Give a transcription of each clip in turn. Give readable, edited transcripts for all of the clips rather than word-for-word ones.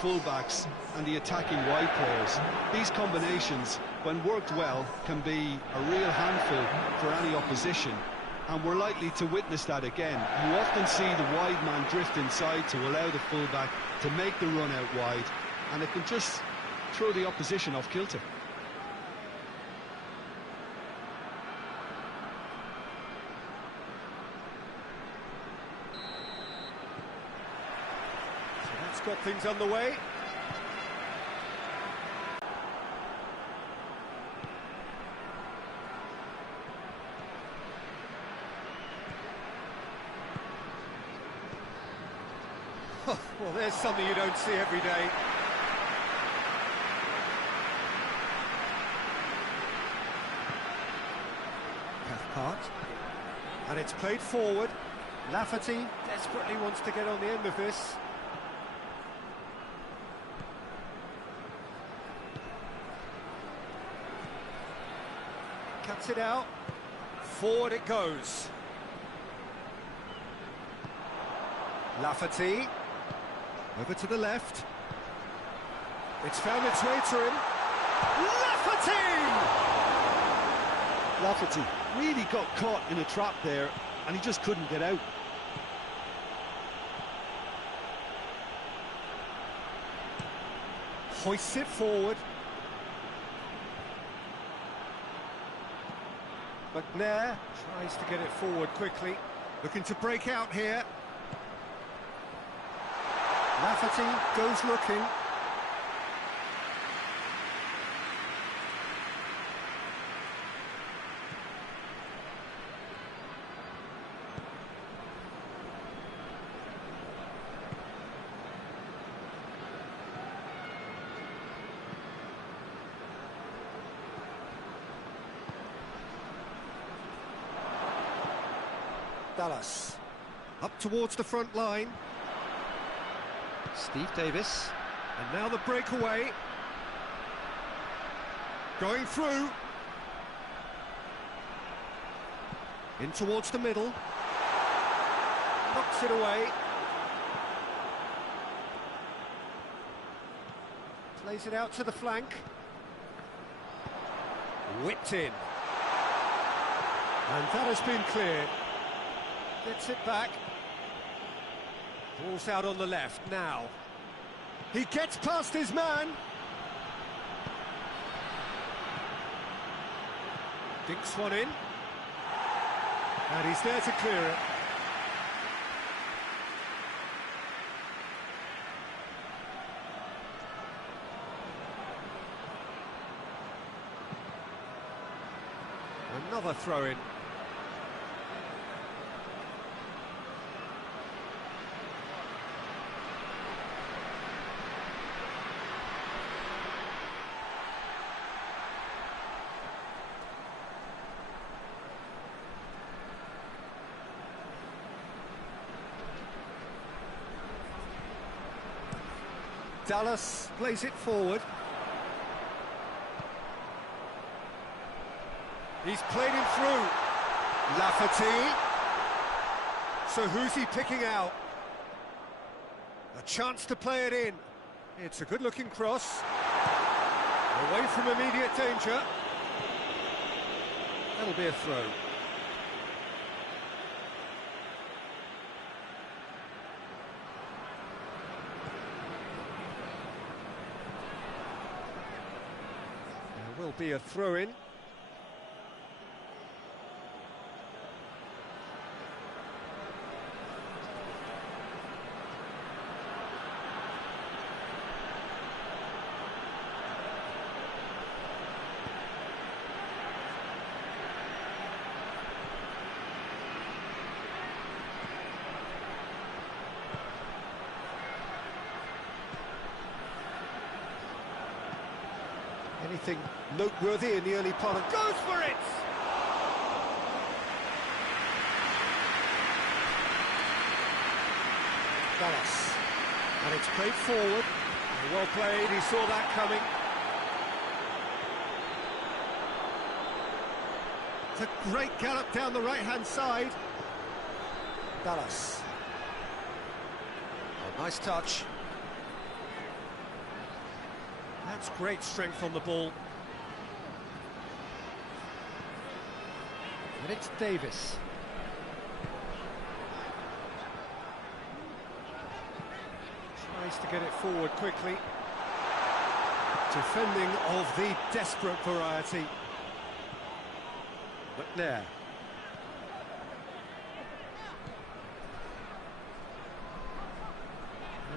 fullbacks and the attacking wide players. These combinations, when worked well, can be a real handful for any opposition, and we're likely to witness that again. You often see the wide man drift inside to allow the fullback to make the run out wide, and it can just throw the opposition off kilter. Got things on the way. Well, there's something you don't see every day. Cathcart. And it's played forward. Lafferty desperately wants to get on the end of this. Cuts it out, forward it goes. Lafferty, over to the left. It's found its way to him. Lafferty really got caught in a trap there, and he just couldn't get out. Hoists it forward. McNair tries to get it forward quickly, looking to break out here. Lafferty goes looking. Dallas, up towards the front line. Steve Davis. And now the breakaway. Going through. In towards the middle. Knocks it away. Plays it out to the flank. Whipped in. And that has been cleared. Gets it back. Ball's out on the left now. He gets past his man. Dinks one in. And he's there to clear it. Another throw-in. Dallas plays it forward. He's played him through. Lafferty. So who's he picking out? A chance to play it in. It's a good-looking cross. Away from immediate danger. That'll be a throw. Will be a throw-in. Anything noteworthy in the early part of... Goes for it! Dallas. And it's played forward. Well played, he saw that coming. It's a great gallop down the right-hand side. Dallas. Oh, nice touch. That's great strength on the ball. And it's Davis. Tries to get it forward quickly. Defending of the desperate variety. McNair.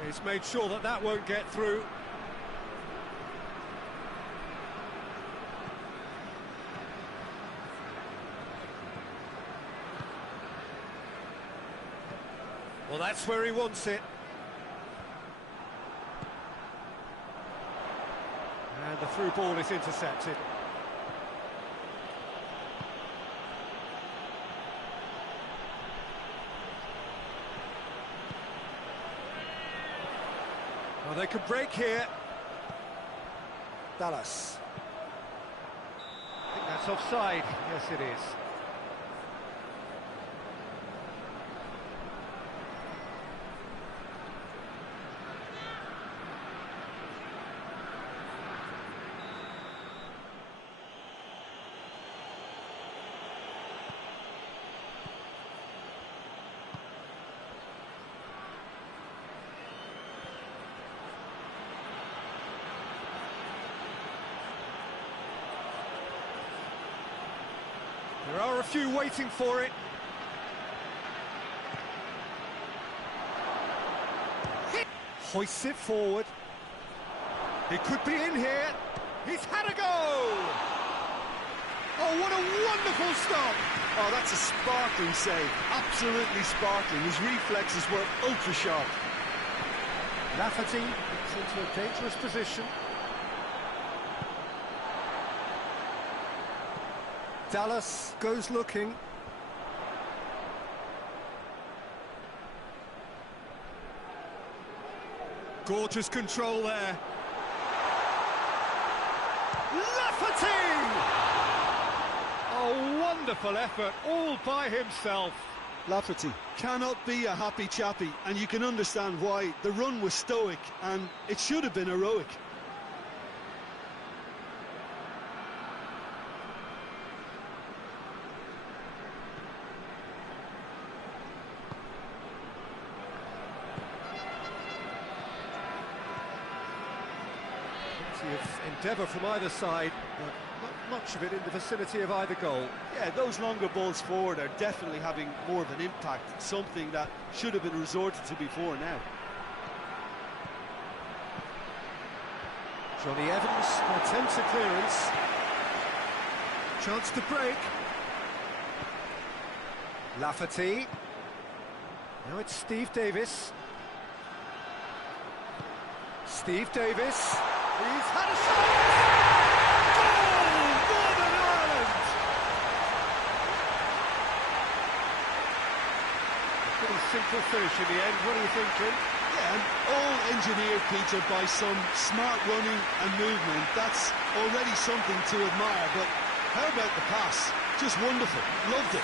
He's made sure that that won't get through. Well, that's where he wants it. And the through ball is intercepted. Well, they could break here. Dallas. I think that's offside. Yes, it is. There are a few waiting for it. Hoists it forward. He could be in here. He's had a go! Oh, what a wonderful stop! Oh, that's a sparkling save. Absolutely sparkling. His reflexes were ultra sharp. Lafferty gets into a dangerous position. Dallas goes looking. Gorgeous control there. Lafferty! Oh, wonderful effort, all by himself. Lafferty cannot be a happy chappy, and you can understand why. The run was stoic, and it should have been heroic. Of endeavour from either side, but not much of it in the vicinity of either goal. Yeah, those longer balls forward are definitely having more of an impact, something that should have been resorted to before now. Johnny Evans attempts a clearance. Chance to break. Lafferty. Now it's Steve Davis. Steve Davis. He's had a shot! Goal! Northern Ireland! A pretty simple finish in the end. What are you thinking? Yeah, and all engineered, Peter, by some smart running and movement. That's already something to admire, but how about the pass? Just wonderful. Loved it.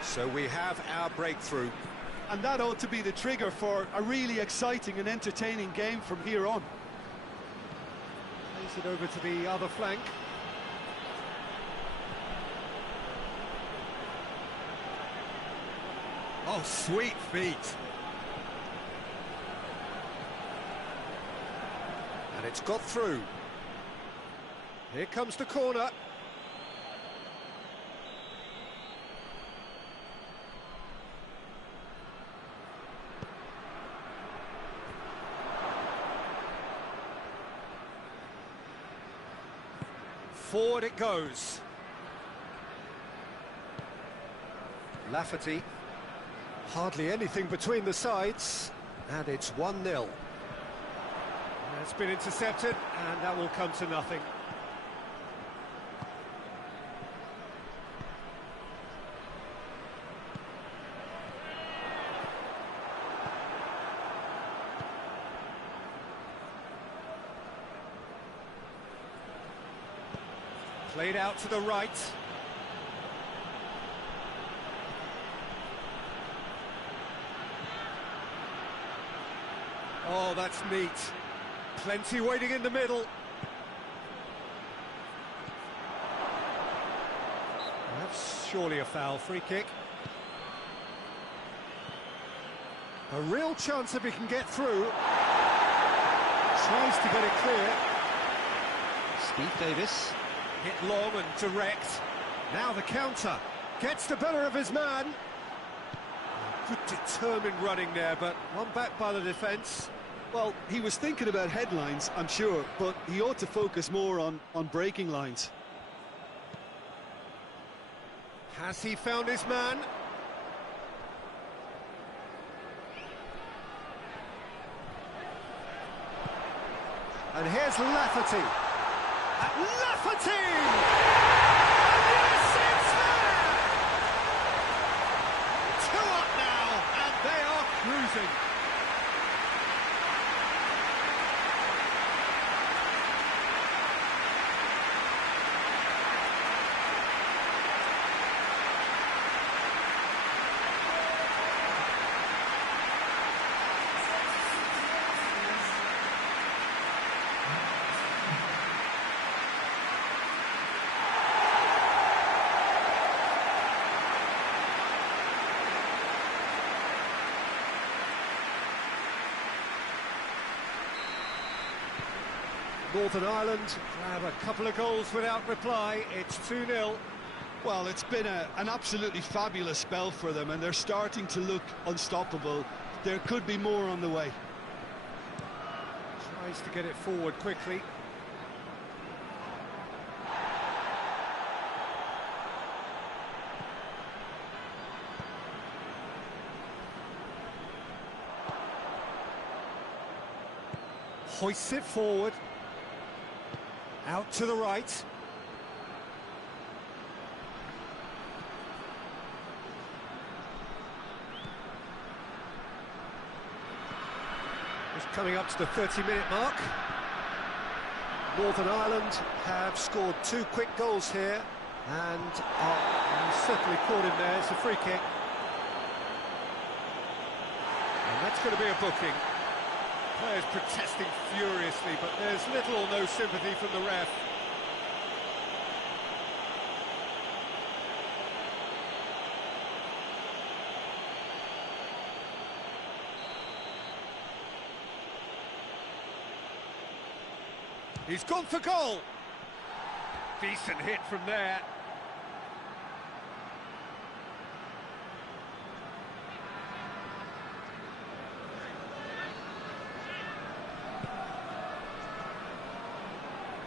So we have our breakthrough. And that ought to be the trigger for a really exciting and entertaining game from here on. Plays it over to the other flank. Oh, sweet feet. And it's got through. Here comes the corner. Forward it goes. Lafferty. Hardly anything between the sides. And it's 1-0. It's been intercepted, and that will come to nothing. Played out to the right. Oh, that's neat. Plenty waiting in the middle. That's surely a foul. Free kick. A real chance if he can get through. Tries to get it clear. Steve Davis. Hit long and direct. Now the counter. Gets the better of his man. Good determined running there, but one back by the defence. Well, he was thinking about headlines, I'm sure, but he ought to focus more on breaking lines. Has he found his man? And here's Lafferty. Lafferty! Yes, it's there! 2 up now, and they are cruising. Northern Ireland grab a couple of goals without reply. It's 2-0. Well, it's been an absolutely fabulous spell for them, and they're starting to look unstoppable. There could be more on the way. Tries to get it forward quickly. Hoists it forward. Out to the right. Just coming up to the 30-minute mark. Northern Ireland have scored 2 quick goals here, and certainly caught him there. It's a free kick. And that's going to be a booking. Players protesting furiously, but there's little or no sympathy from the ref. He's gone for goal. Decent hit from there.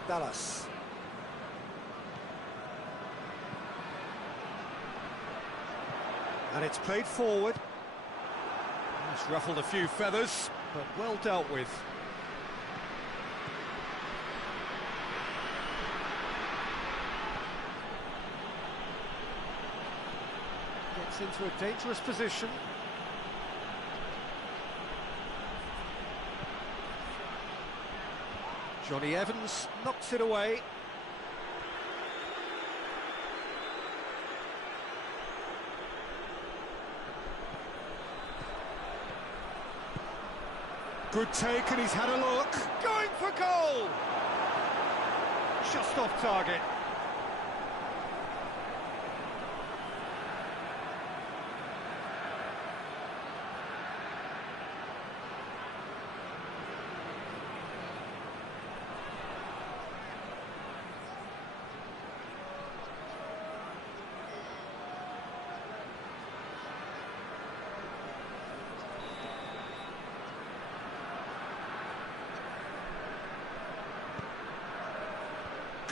Dallas. And it's played forward. It's ruffled a few feathers, but well dealt with. Gets into a dangerous position. Johnny Evans knocks it away. Good take, and he's had a look. Going for goal! Just off target.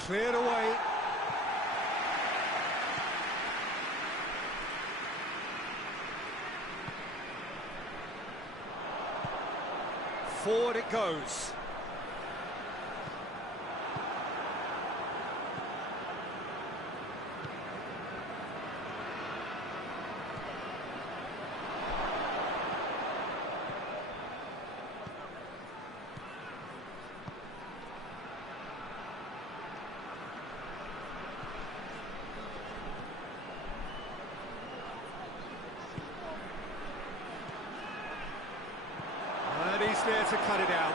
Cleared away. Forward it goes. to cut it out.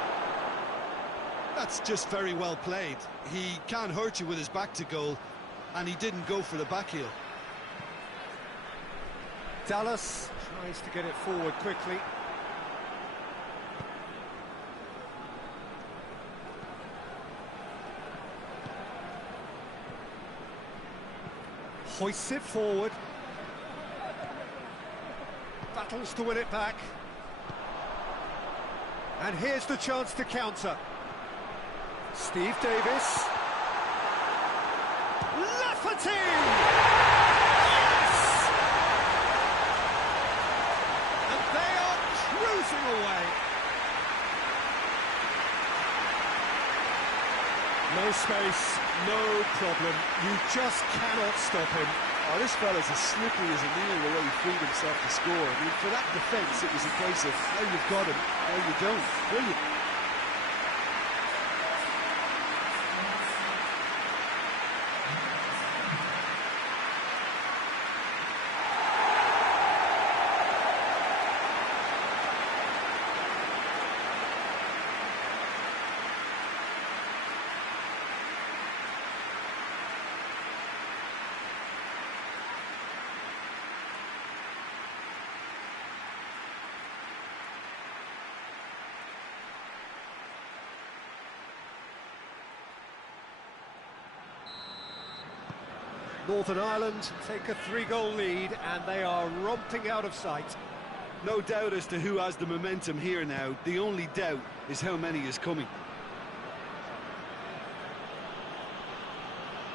That's just very well played. He can't hurt you with his back to goal, and he didn't go for the back heel. Dallas tries to get it forward quickly. Hoists it forward. Battles to win it back. And here's the chance to counter. Steve Davis. Lafferty! Yes! And they are cruising away. No space, no problem. You just cannot stop him. Oh, this fella's as slippery as a needle the way he freed himself to score. I mean, for that defence, it was a case of how you've got him, how you don't. Brilliant. Northern Ireland take a 3-goal lead and they are romping out of sight. No doubt as to who has the momentum here now. The only doubt is how many is coming.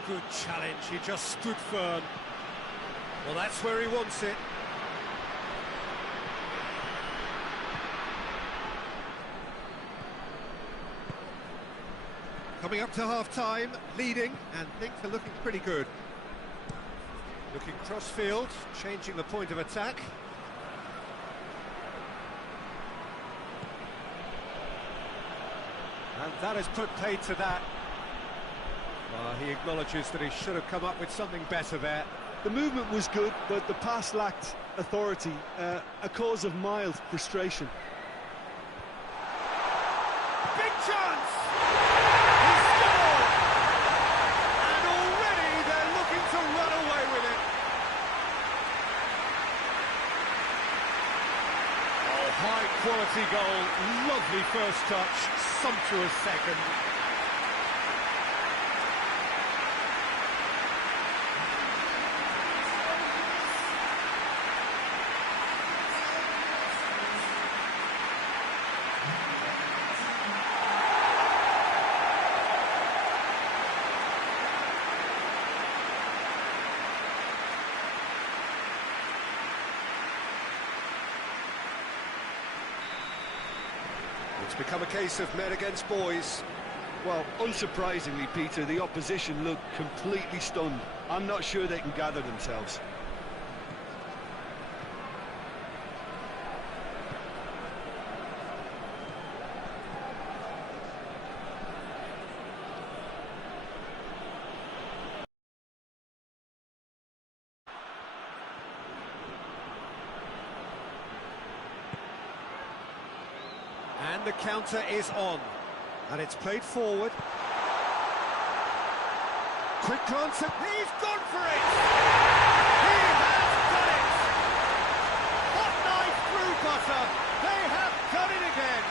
Good challenge, he just stood firm. Well, that's where he wants it. Coming up to half-time, leading, and things are looking pretty good. Looking cross-field, changing the point of attack. And that has put paid to that. Well, he acknowledges that he should have come up with something better there. The movement was good, but the pass lacked authority, a cause of mild frustration. Big chance! He scored! And already they're looking to run away with it. Oh, high-quality goal, lovely first touch, sumptuous second. It's become a case of men against boys. Well, unsurprisingly, Peter, the opposition look completely stunned. I'm not sure they can gather themselves. And the counter is on. And it's played forward. Quick glance at... He's gone for it! He has done it! Hot knife through butter. They have done it again.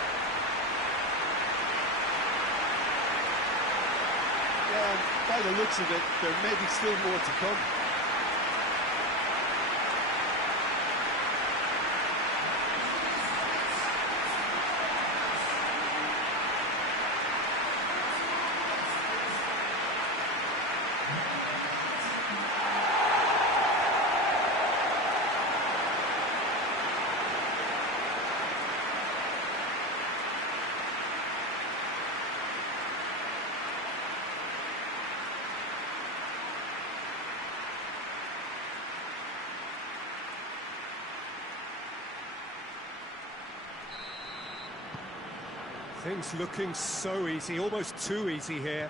Yeah, by the looks of it, there may be still more to come. Things looking so easy, almost too easy here.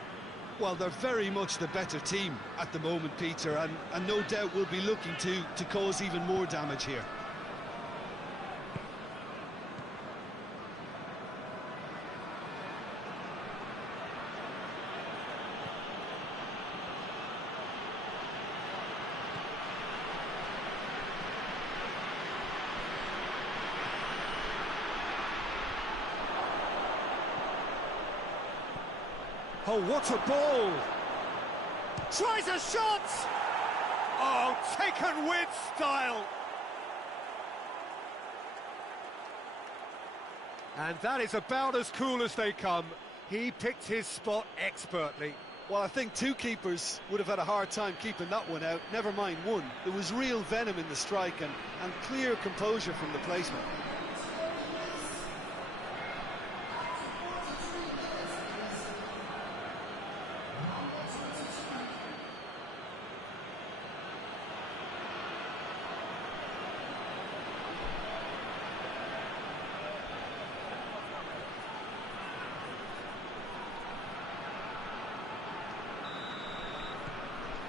Well, they're very much the better team at the moment, Peter, and no doubt will be looking to cause even more damage here. Oh, what a ball! Tries a shot! Oh, taken with style! And that is about as cool as they come. He picked his spot expertly. Well, I think two keepers would have had a hard time keeping that one out, never mind one. There was real venom in the strike and clear composure from the placement.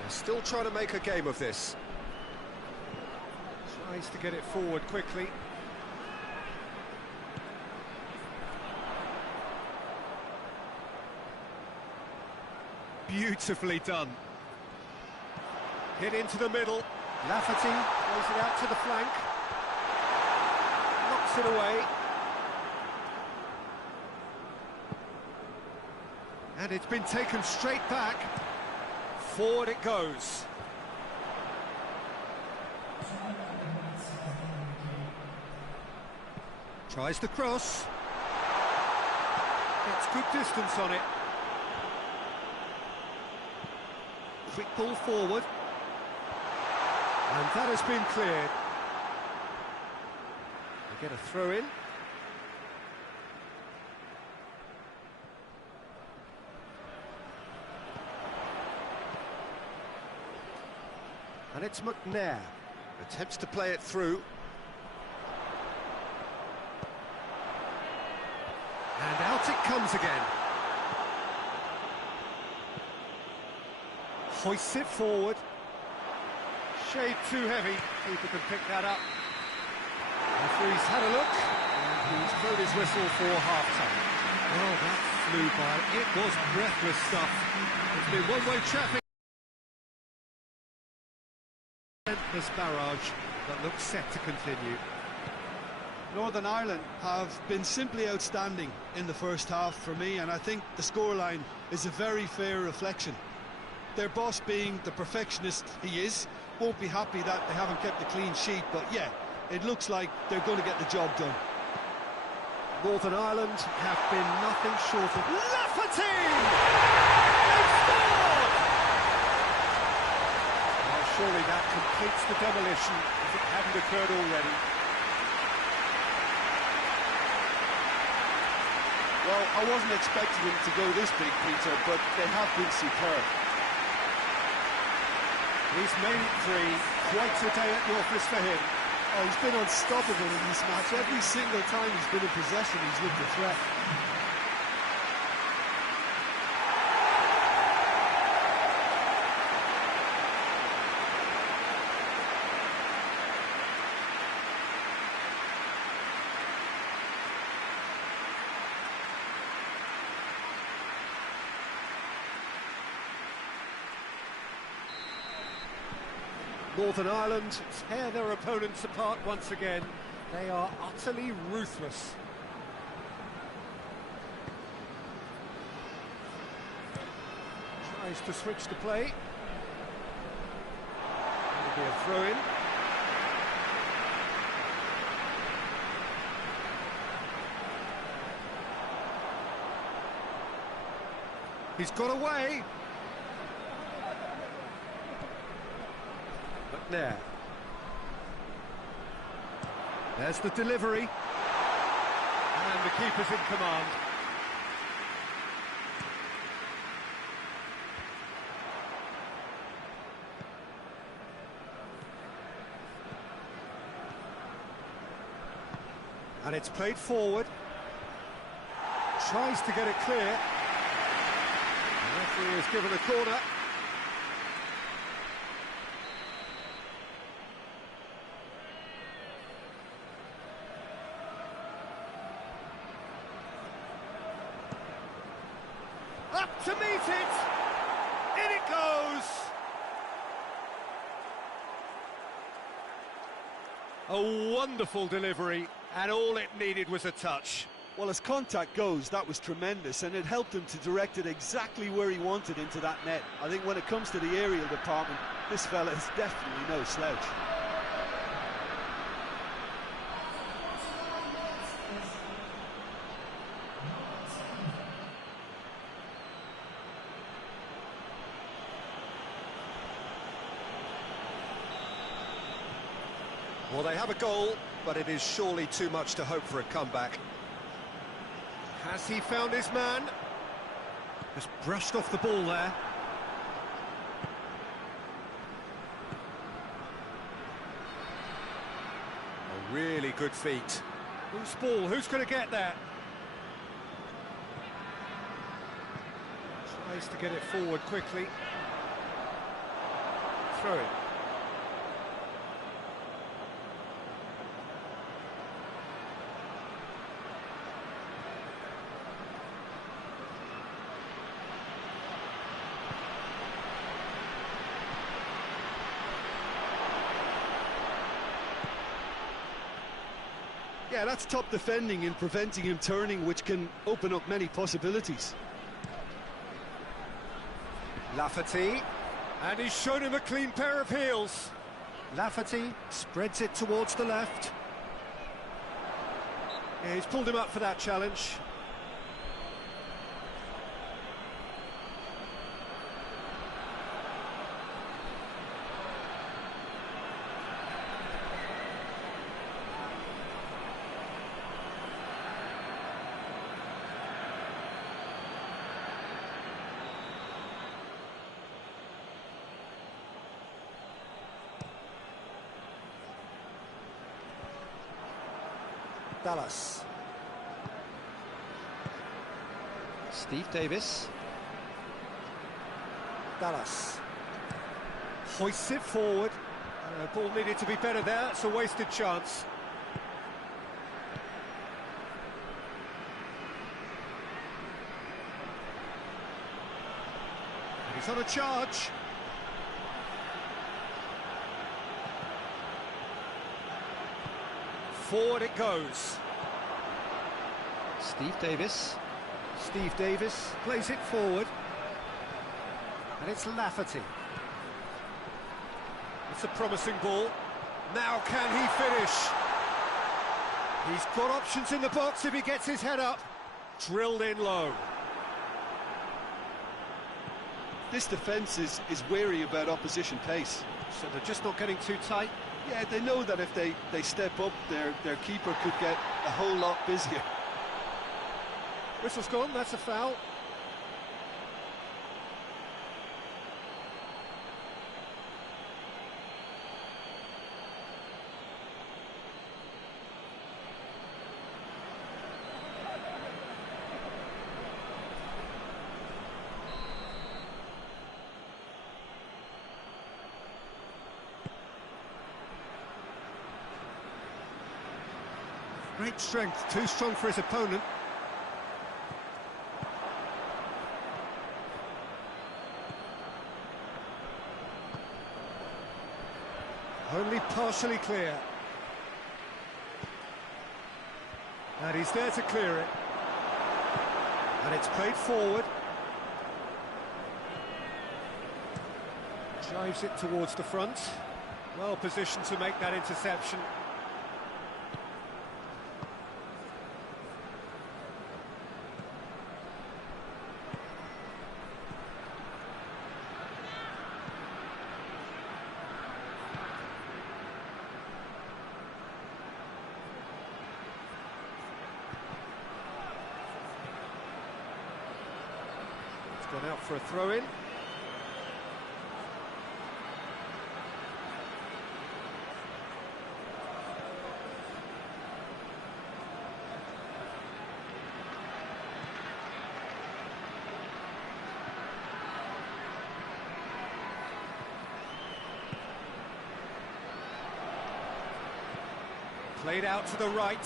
Still trying to make a game of this. Tries to get it forward quickly. Beautifully done. Hit into the middle. Lafferty plays it out to the flank. Knocks it away. And it's been taken straight back. Forward it goes. Tries the cross. Gets good distance on it. Quick ball forward. And that has been cleared. They get a throw in. And it's McNair, attempts to play it through. And out it comes again. Hoists it forward. Shade too heavy, keeper can pick that up. Referee's had a look, and he's blown his whistle for half-time. Well, that flew by, it was breathless stuff. It's been one-way traffic. This barrage that looks set to continue. Northern Ireland have been simply outstanding in the first half for me, and I think the scoreline is a very fair reflection. Their boss, being the perfectionist he is, won't be happy that they haven't kept a clean sheet, but yeah, it looks like they're going to get the job done. Northern Ireland have been nothing short of Lafferty! Surely that completes the demolition if it hadn't occurred already. Well, I wasn't expecting them to go this big, Peter, but they have been superb. He's made it three. Quite a day at the office for him. Oh, he's been unstoppable in this match. Every single time he's been in possession, he's looked a threat. Northern Ireland tear their opponents apart once again. They are utterly ruthless. Tries to switch the play. That'll be a throw-in. He's got away. McNair. There's the delivery. And the keeper's in command. And it's played forward. Tries to get it clear. The referee has given a corner. Up to meet it! In it goes! A wonderful delivery, and all it needed was a touch. Well, as contact goes, that was tremendous, and it helped him to direct it exactly where he wanted into that net. I think when it comes to the aerial department, this fella is definitely no slouch. Well, they have a goal, but it is surely too much to hope for a comeback. Has he found his man? Just brushed off the ball there. A really good feat. Loose ball, who's going to get that? Tries to get it forward quickly. Throw it. Yeah, that's top defending and preventing him turning, which can open up many possibilities. Lafferty, and he's shown him a clean pair of heels. Lafferty spreads it towards the left. Yeah, he's pulled him up for that challenge. Dallas. Steve Davis. Dallas. Hoists it forward. Ball needed to be better there, it's a wasted chance. He's on a charge. Forward it goes. Steve Davis. Steve Davis plays it forward. And it's Lafferty. It's a promising ball. Now can he finish? He's got options in the box if he gets his head up. Drilled in low. This defence is wary about opposition pace. So they're just not getting too tight. Yeah, they know that if they step up, their keeper could get a whole lot busier. Whistle's gone, that's a foul. Great strength, too strong for his opponent. Only partially clear. And he's there to clear it. And it's played forward. Drives it towards the front. Well positioned to make that interception. Gone out for a throw-in. Played out to the right.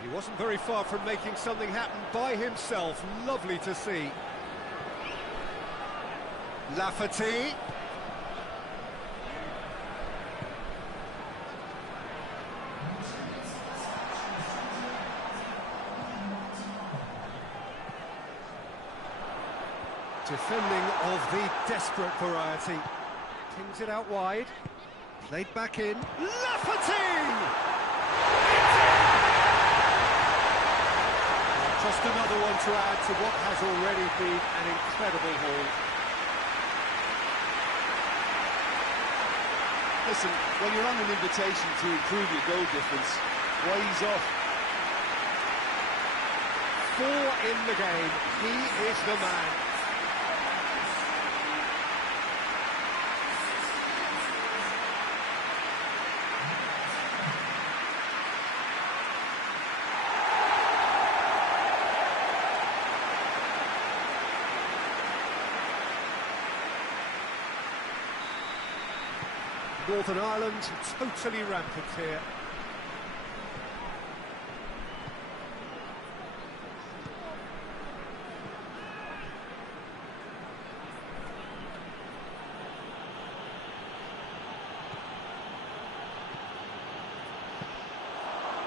He wasn't very far from making something happen by himself. Lovely to see. Lafferty. Defending of the desperate variety. Pings it out wide. Played back in. Lafferty! Just another one to add to what has already been an incredible haul. Listen, when you're on an invitation to improve your goal difference, why ease off? 4 in the game. He is the man. Northern Ireland totally rampant here.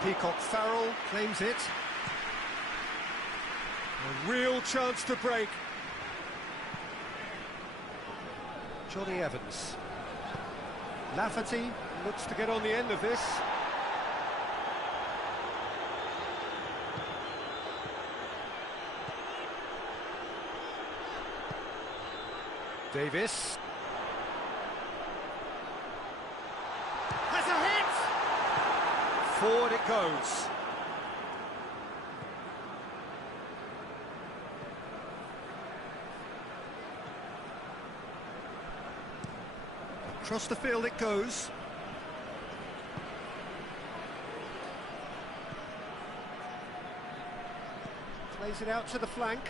Peacock Farrell claims it. A real chance to break. Johnny Evans. Lafferty looks to get on the end of this. Davis. Has a hit! Forward it goes. Across the field it goes. Plays it out to the flank.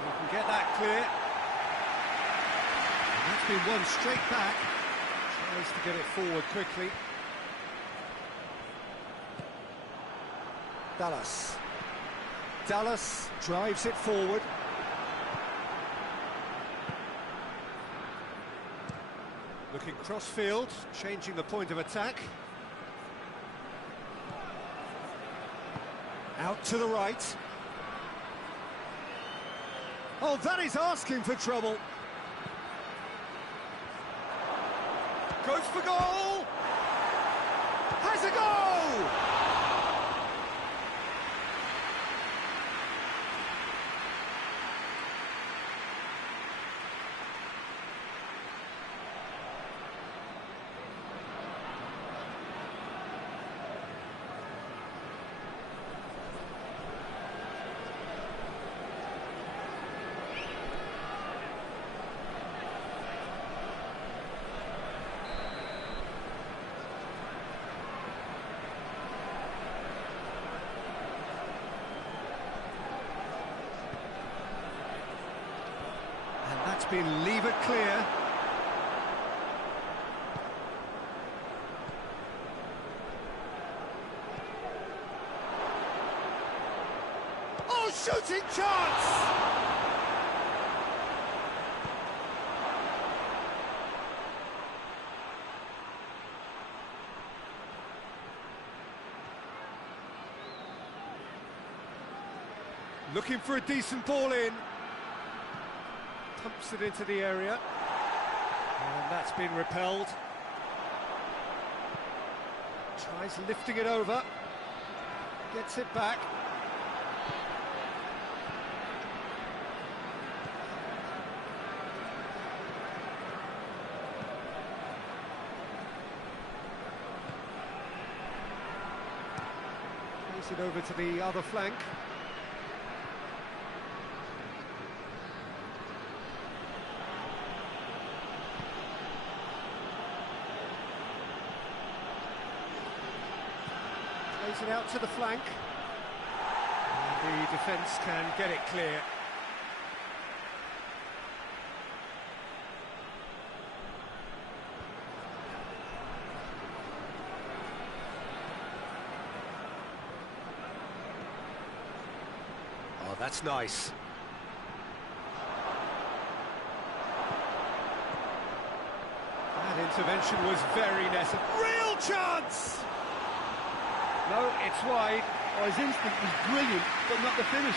You can get that clear. And that's been won straight back. Tries to get it forward quickly. Dallas drives it forward. Looking cross-field, changing the point of attack. Out to the right. Oh, that is asking for trouble. Goes for goal! Has a goal! That's been levered clear. Oh, shooting chance! Looking for a decent ball in. Pumps it into the area, and that's been repelled. Tries lifting it over, gets it back. Plays it over to the other flank. Plays it out to the flank. And the defence can get it clear. Oh, that's nice. That intervention was very necessary. Real chance! No, it's wide. Oh, his instinct was brilliant, but not the finish.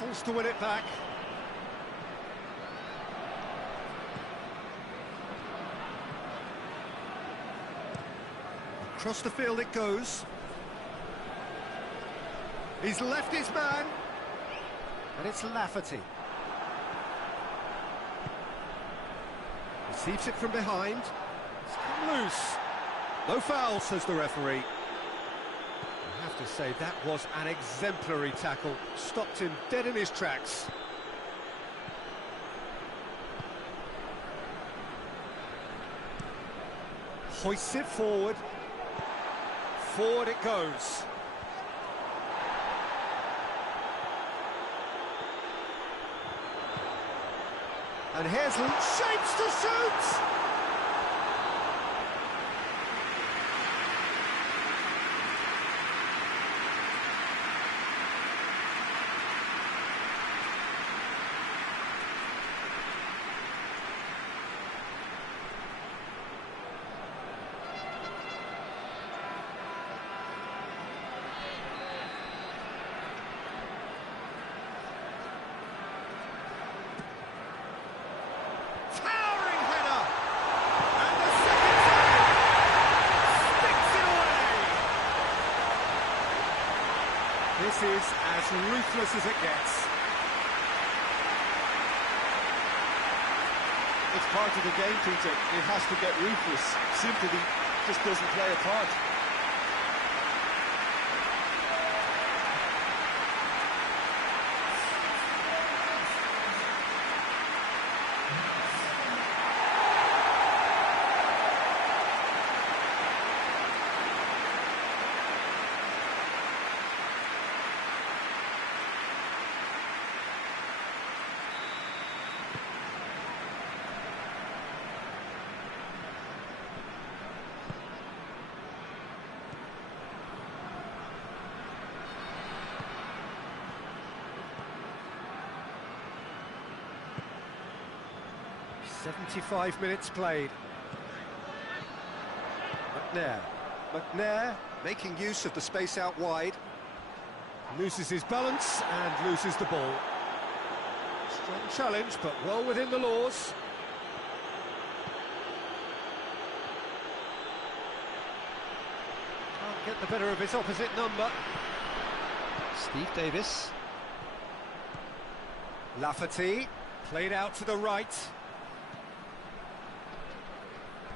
battles to win it back. Across the field it goes. He's left his man. And it's Lafferty. Receives it from behind. It's come loose. No foul, says the referee. I have to say, that was an exemplary tackle. Stopped him dead in his tracks. Hoists it forward. Forward it goes. And here's shapes to shoot! This is as ruthless as it gets. It's part of the game, Peter. It has to get ruthless. Sympathy just doesn't play a part. .75 minutes played. McNair making use of the space out wide. Loses his balance and loses the ball. Strong challenge, but well within the laws. Can't get the better of his opposite number. Steve Davis. Lafferty, played out to the right.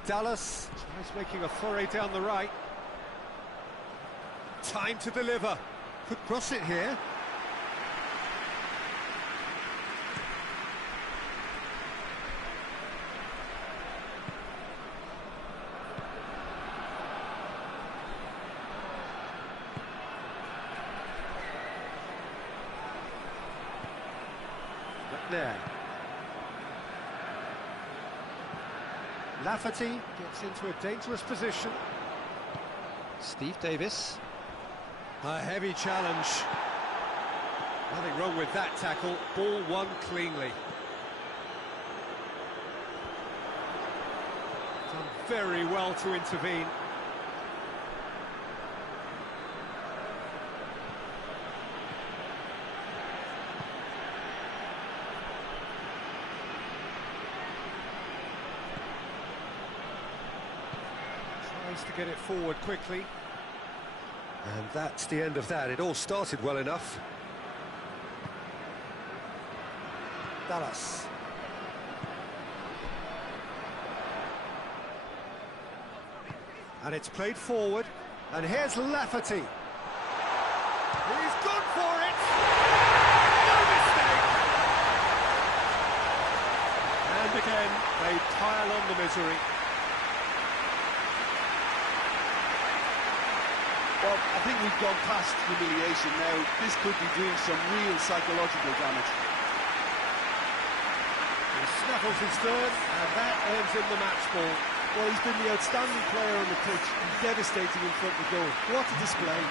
Dallas tries making a foray down the right. Time to deliver. Could cross it here. McNair. Lafferty gets into a dangerous position. Steve Davis. A heavy challenge. Nothing wrong with that tackle. Ball won cleanly. Done very well to intervene. To get it forward quickly. And that's the end of that. It all started well enough. Dallas. And it's played forward. And here's Lafferty. He's gone for it! No mistake! And again, they pile on the misery. Well, I think we've gone past humiliation now. This could be doing some real psychological damage. He snaffles his third, and that earns him the match ball. Well, he's been the outstanding player on the pitch, devastating in front of goal. What a display,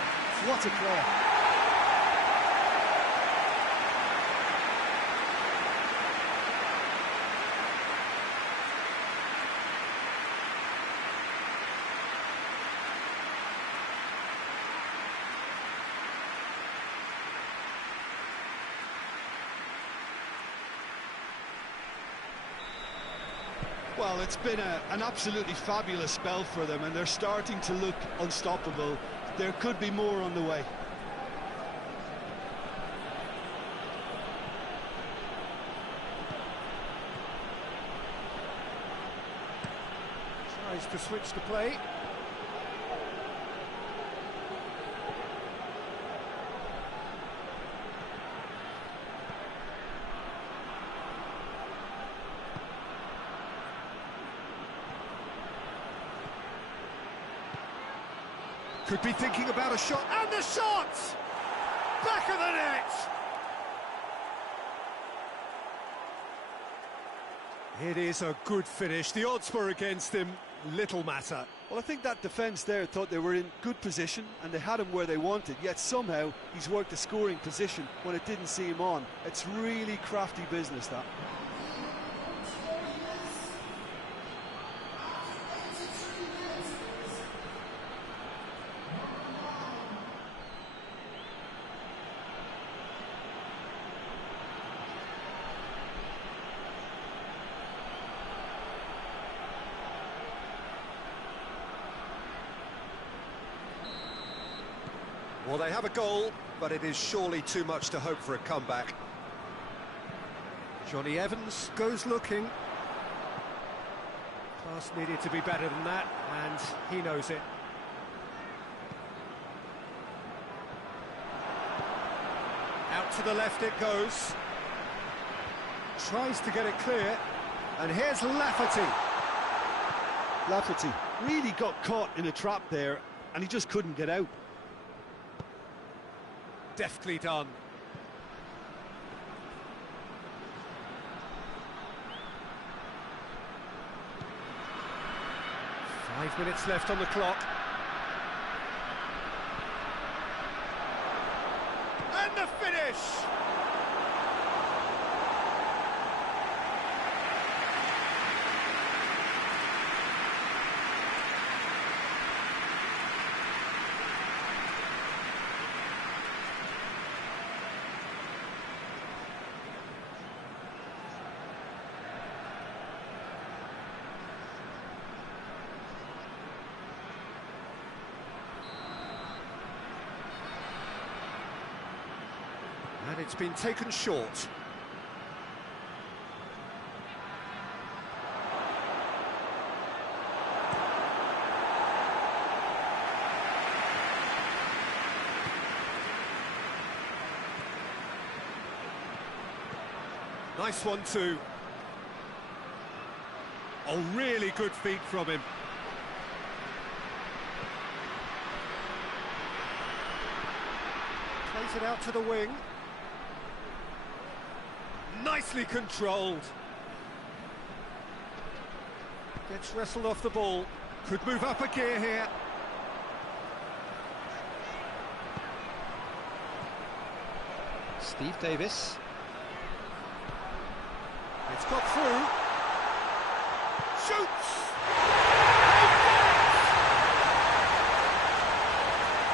what a player. Well, it's been an absolutely fabulous spell for them, and they're starting to look unstoppable. There could be more on the way. Tries to switch the play. Could be thinking about a shot, and the shot! Back of the net! It is a good finish. The odds were against him, little matter. Well, I think that defence there thought they were in good position and they had him where they wanted, yet somehow he's worked a scoring position when it didn't see him on. It's really crafty business, that. Well, they have a goal, but it is surely too much to hope for a comeback. Johnny Evans goes looking. Pass needed to be better than that, and he knows it. Out to the left it goes. Tries to get it clear, and here's Lafferty. Lafferty really got caught in a trap there, and he just couldn't get out. Deftly done. Five minutes left on the clock. And the finish! And it's been taken short. Nice one too. Oh, really good feet from him. Plays it out to the wing. Nicely controlled. Gets wrestled off the ball. Could move up a gear here. Steve Davis. It's got through. Shoots!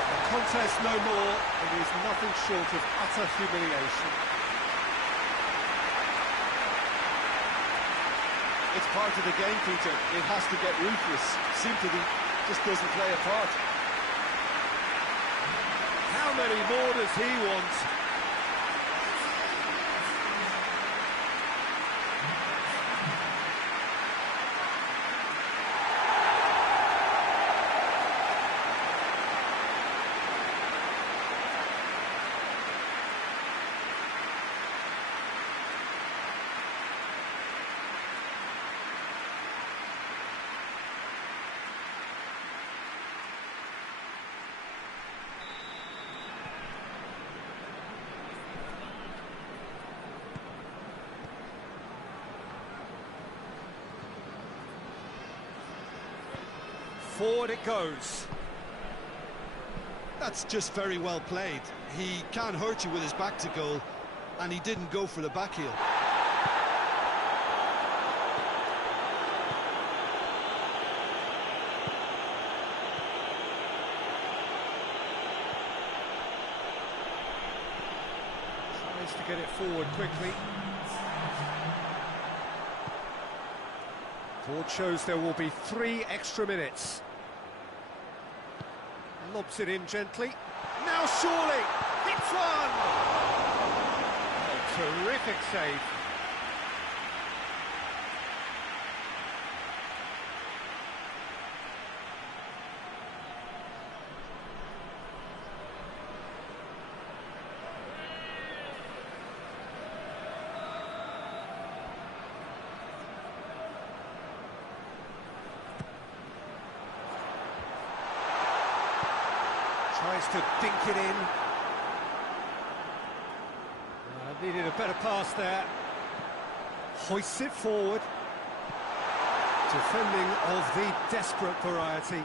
The contest no more. It is nothing short of utter humiliation. It's part of the game, Peter. It has to get ruthless. Sympathy just doesn't play a part. How many more does he want? Forward it goes. That's just very well played. He can't hurt you with his back to goal, and he didn't go for the back heel. Tries to get it forward quickly. Board shows there will be 3 extra minutes. Lobs it in gently. Now surely! Hits one! Oh, terrific save. Tries to dink it in. Needed a better pass there. Hoists it forward. Defending of the desperate variety.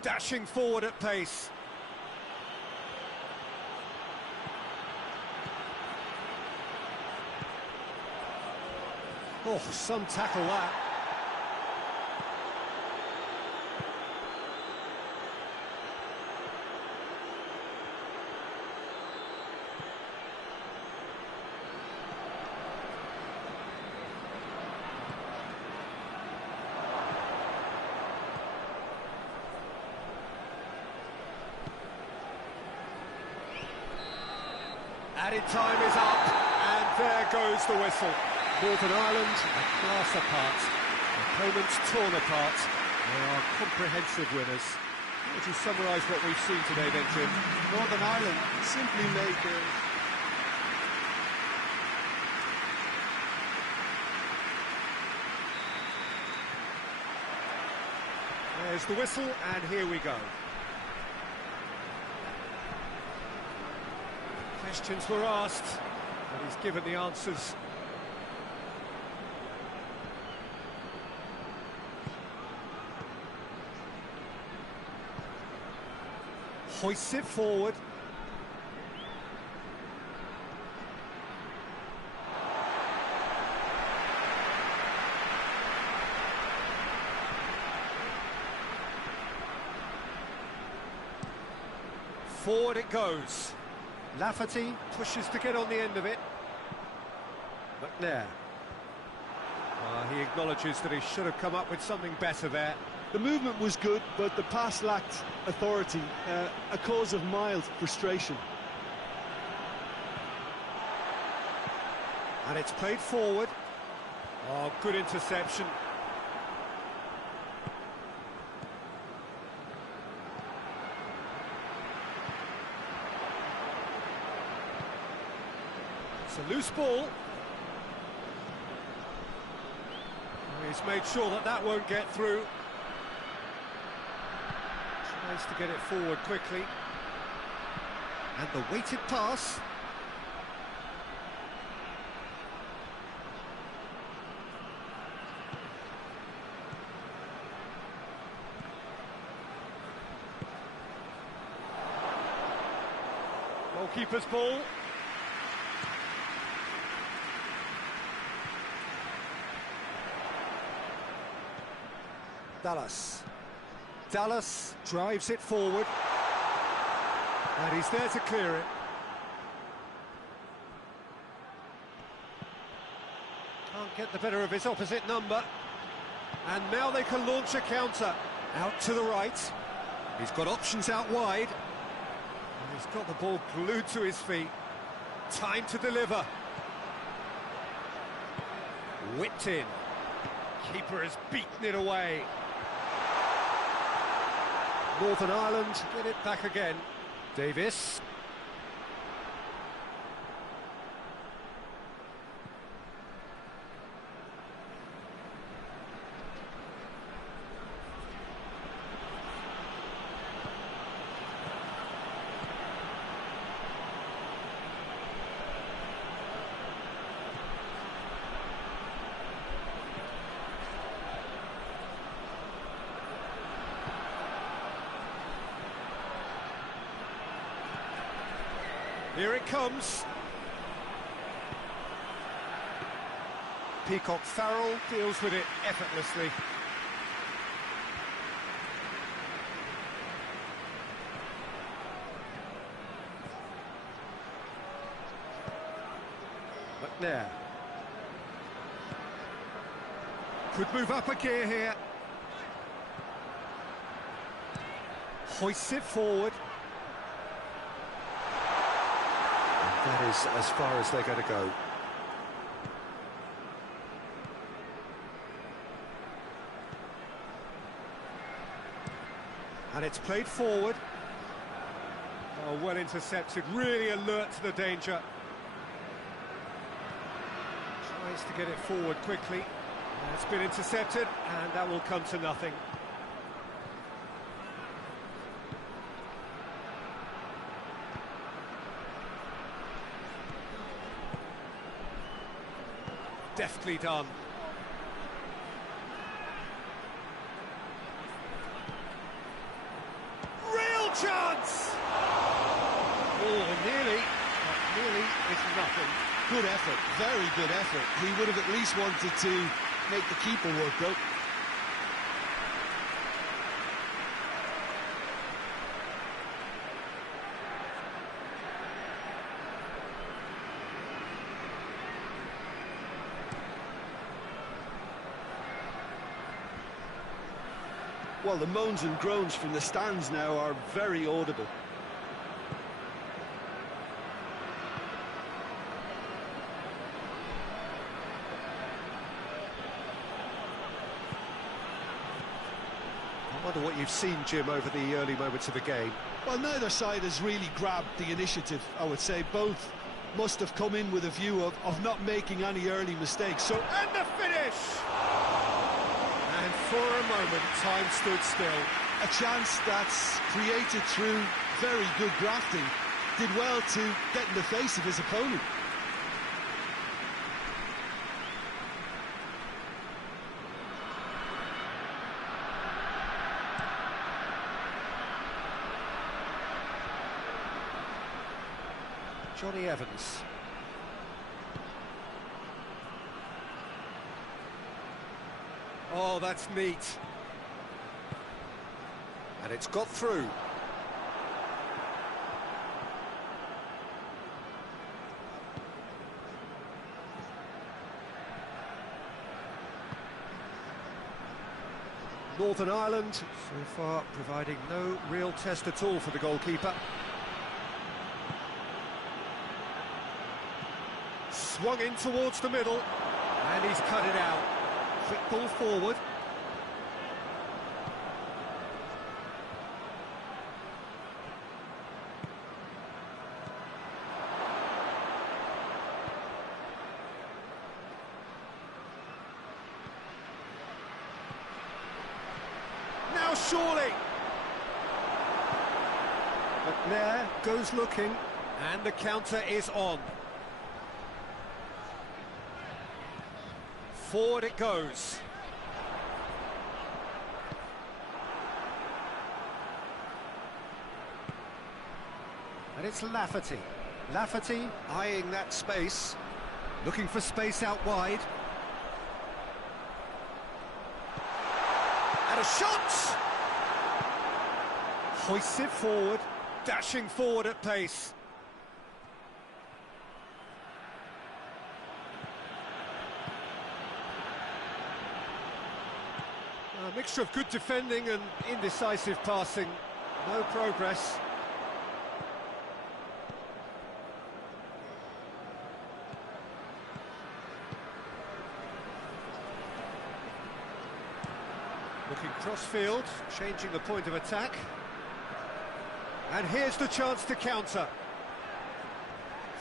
Dashing forward at pace. Oh, some tackle that. Added time is up, and there goes the whistle. Northern Ireland a class apart. Opponents torn apart. They are comprehensive winners. How would you summarise what we've seen today then, Jim? Northern Ireland simply made their... There's the whistle, and here we go. Questions were asked, and he's given the answers. Hoists it forward. Forward it goes. Lafferty pushes to get on the end of it. McNair. He acknowledges that he should have come up with something better there. The movement was good, but the pass lacked authority, a cause of mild frustration. And it's played forward. Oh, good interception. It's a loose ball. He's made sure that that won't get through. Tries to get it forward quickly. And the weighted pass. Goalkeeper's ball. Dallas drives it forward, and he's there to clear it. Can't get the better of his opposite number, and now they can launch a counter. Out to the right, he's got options out wide, and he's got the ball glued to his feet. Time to deliver. Whipped in. Keeper has beaten it away. Northern Ireland get it back again. Davis. Here it comes. Peacock Farrell deals with it effortlessly. McNair. Could move up a gear here. Hoists it forward. That is as far as they're going to go. And it's played forward. Oh, well intercepted, really alert to the danger. Tries to get it forward quickly. It's been intercepted, and that will come to nothing. Deftly done. Real chance! Oh, nearly, but nearly is nothing. Good effort, very good effort. He would have at least wanted to make the keeper work, though. Well, the moans and groans from the stands now are very audible. I wonder what you've seen, Jim, over the early moments of the game. Well, neither side has really grabbed the initiative, I would say. Both must have come in with a view of not making any early mistakes. So, And the finish! And for a moment, time stood still. a chance that's created through very good grafting. Did well to get in the face of his opponent. Johnny Evans. Oh, that's neat. And it's got through. Northern Ireland, so far, providing no real test at all for the goalkeeper. Swung in towards the middle, and he's cut it out. Quick ball forward. Now surely! But there goes looking, and the counter is on. Forward it goes. And it's Lafferty. Lafferty eyeing that space, looking for space out wide. And a shot! Hoists it forward, dashing forward at pace. A mixture of good defending and indecisive passing. No progress. Looking cross-field, changing the point of attack. And here's the chance to counter.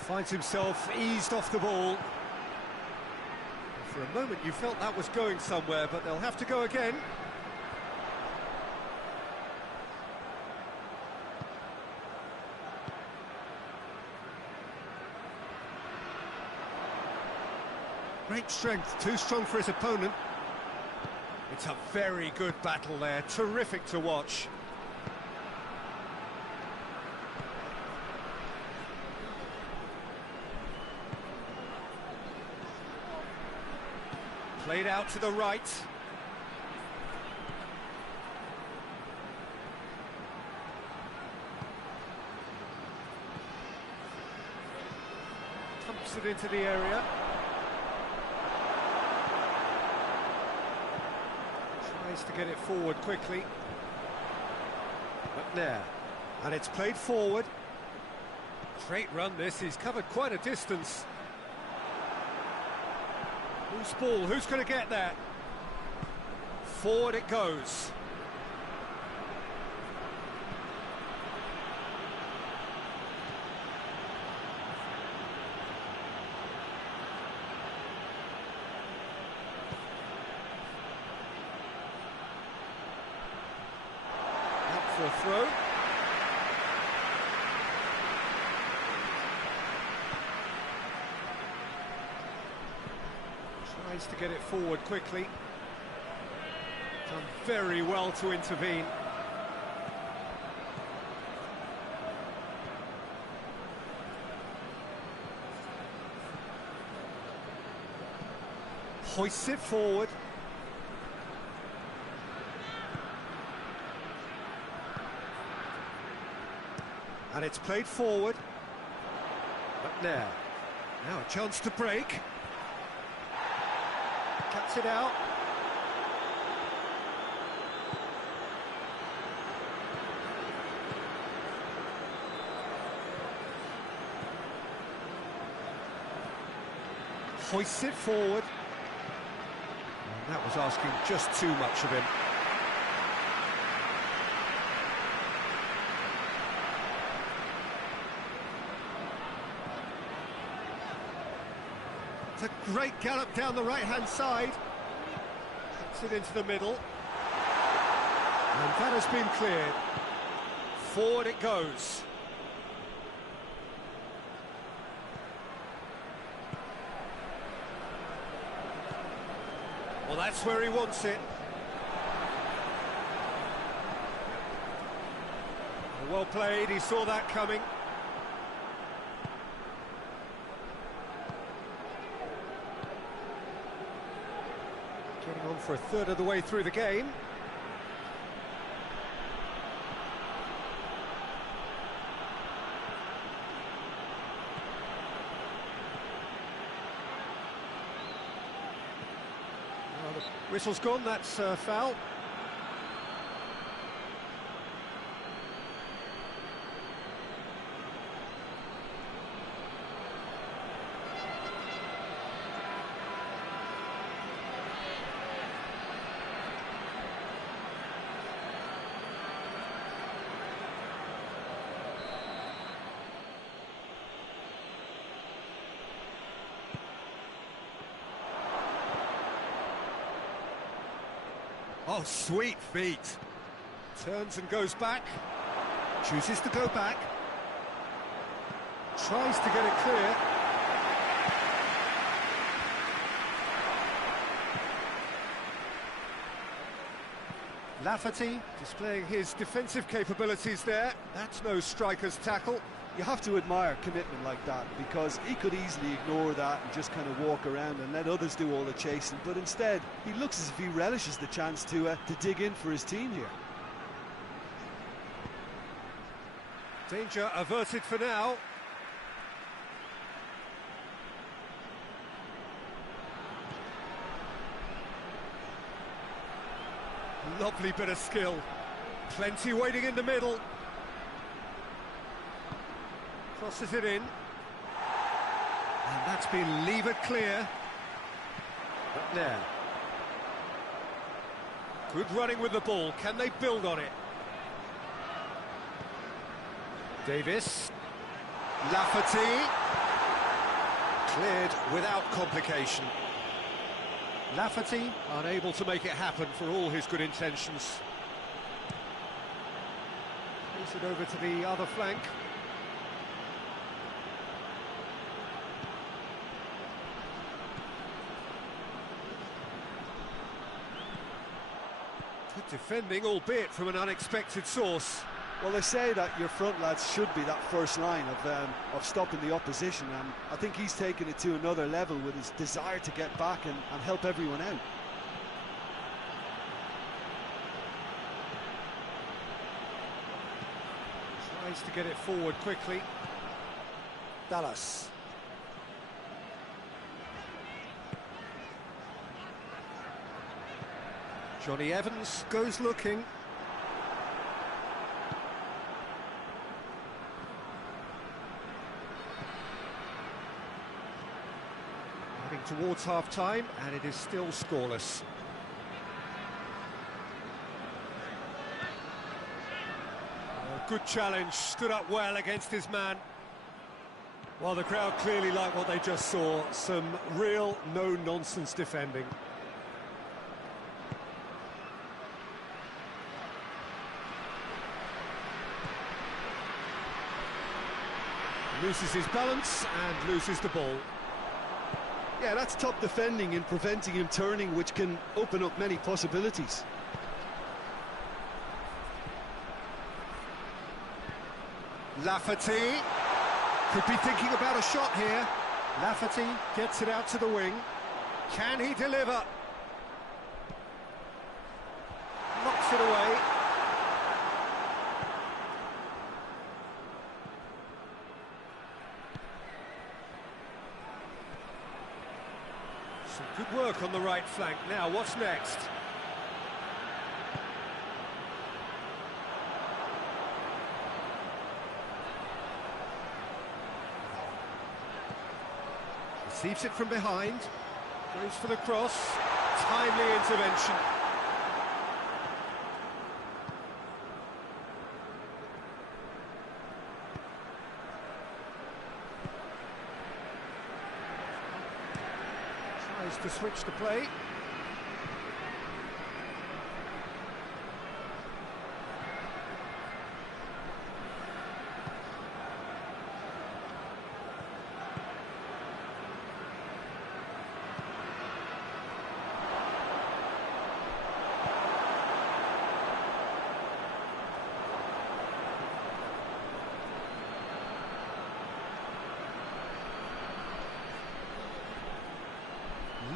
Finds himself eased off the ball. For a moment you felt that was going somewhere, but they'll have to go again. Great strength, too strong for his opponent. It's a very good battle there, terrific to watch. Played out to the right. Pumps it into the area. Tries to get it forward quickly. McNair. And it's played forward. Great run this, he's covered quite a distance. Loose ball, who's going to get that? Forward it goes. Out for a throw. Tries to get it forward quickly. Done very well to intervene. Hoists it forward. And it's played forward. McNair. Now a chance to break. Cuts it out. Hoists it forward. And that was asking just too much of him. It's a great gallop down the right-hand side. Puts it into the middle. And that has been cleared. Forward it goes. Well, that's where he wants it. Well played, he saw that coming. Getting on for a third of the way through the game. Well, the whistle's gone, that's foul. Oh, sweet feet. Turns and goes back. Chooses to go back. Tries to get it clear. Lafferty displaying his defensive capabilities there. That's no striker's tackle. You have to admire commitment like that, because he could easily ignore that and just kind of walk around and let others do all the chasing, but instead he looks as if he relishes the chance to dig in for his team here. Danger averted for now. Lovely bit of skill. Plenty waiting in the middle. Crosses it in. And that's been levered clear. McNair. Good running with the ball. Can they build on it? Davis. Lafferty. Cleared without complication. Lafferty unable to make it happen for all his good intentions. Plays it over to the other flank. Good defending, albeit from an unexpected source. Well, they say that your front lads should be that first line of stopping the opposition, and I think he's taken it to another level with his desire to get back and help everyone out. Tries to get it forward quickly. Dallas. Johnny Evans goes looking. Heading towards half-time, and it is still scoreless. Good challenge, stood up well against his man. Well, the crowd clearly like what they just saw. Some real no-nonsense defending. Loses his balance and loses the ball. Yeah, that's top defending in preventing him turning, which can open up many possibilities. Lafferty could be thinking about a shot here. Lafferty gets it out to the wing. Can he deliver? Knocks it away. Some good work on the right flank. Now, what's next? Receives it from behind, goes for the cross, timely intervention. Tries to switch the play.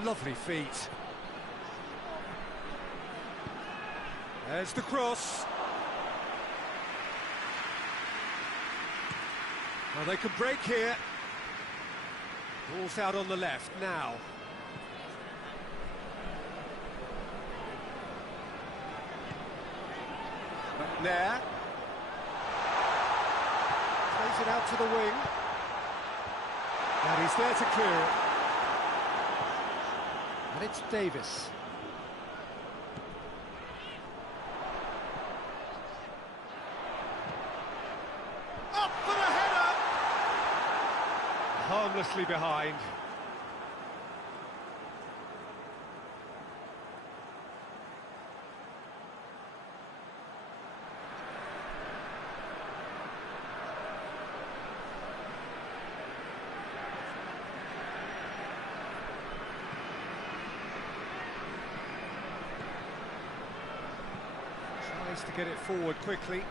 Lovely feet. There's the cross. Well, they can break here. Ball's out on the left now. McNair. Plays it out to the wing. And he's there to clear it. And it's Davis. Up for the header! Harmlessly behind. Tries to get it forward quickly.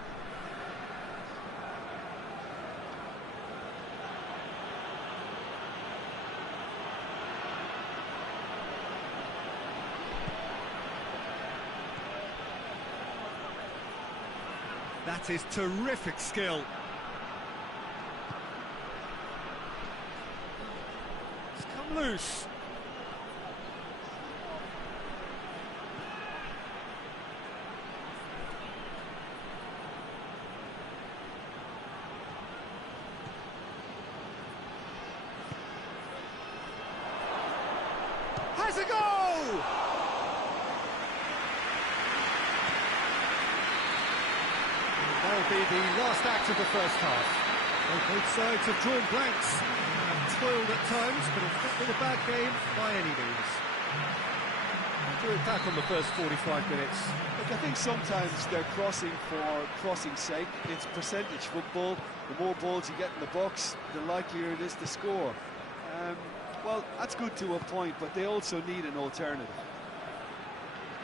That is terrific skill. It's come loose. Has a goal! That'll be the last act of the first half. Well, both sides have drawn blanks and toiled at times, but it's not been a bad game by any means. Drew it back on the first 45 minutes. Look, I think sometimes they're crossing for crossing's sake. It's percentage football. The more balls you get in the box, the likelier it is to score. Well, that's good to a point, but they also need an alternative.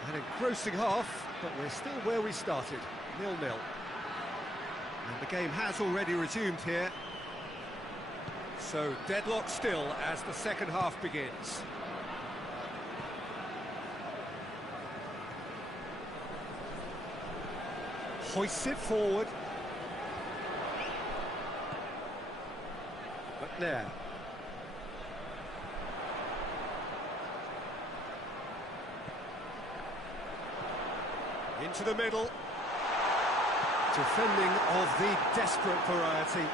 An engrossing half, but we're still where we started, 0-0. And the game has already resumed here. So, deadlock still as the second half begins. Hoists it forward. McNair. Into the middle. Defending of the desperate variety.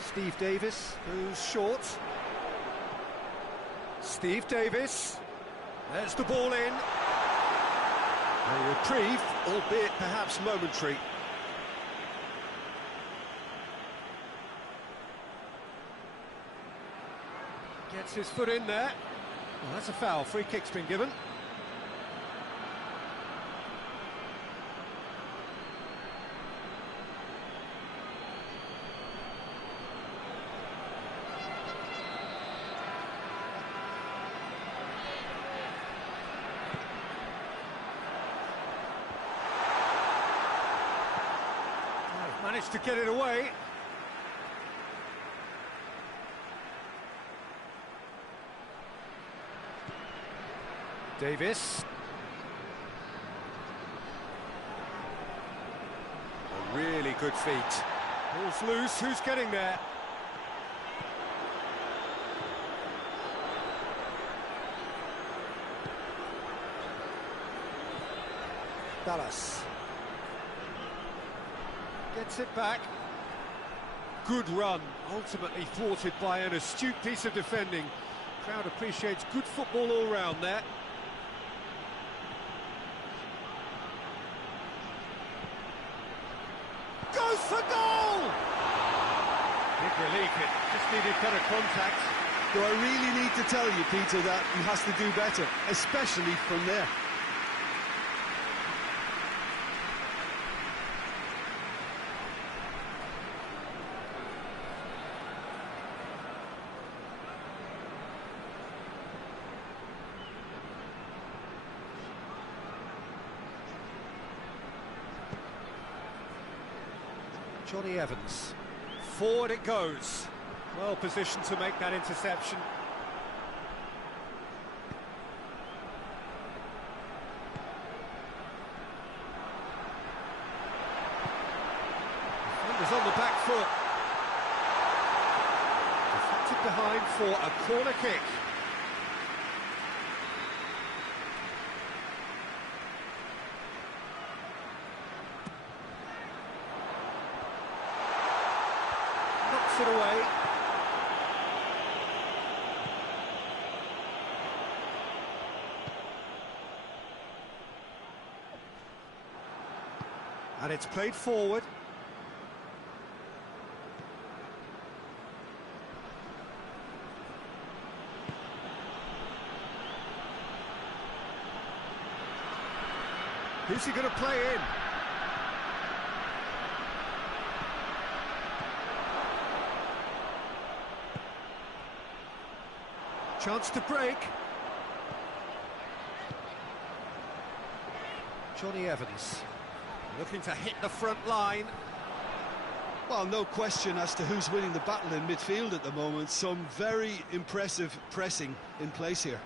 Steve Davis. Goes short. Steve Davis. There's the ball in. A reprieve, albeit perhaps momentary. Gets his foot in there. Well, that's a foul. Free kick's been given. Managed to get it away. Davis. A really good feat. Ball's loose, who's getting there? Dallas. Gets it back. Good run, ultimately thwarted by an astute piece of defending. Crowd appreciates good football all round there. Goes for goal! Big relief, it just needed better contact. Do I really need to tell you, Peter, that he has to do better, especially from there? Johnny Evans. Forward it goes. Well positioned to make that interception. Defenders on the back foot. Deflected behind for a corner kick. Knocks it away. And it's played forward. Who's he going to play in? Chance to break. Johnny Evans looking to hit the front line. Well, no question as to who's winning the battle in midfield at the moment. Some very impressive pressing in place here.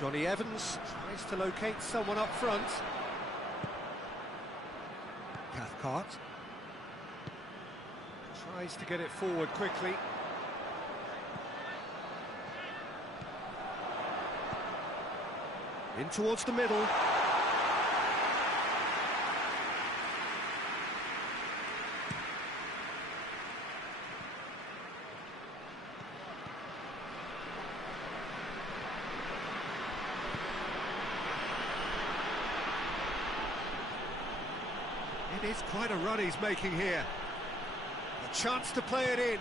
Johnny Evans tries to locate someone up front. Cathcart tries to get it forward quickly. In towards the middle. It is quite a run he's making here. A chance to play it in.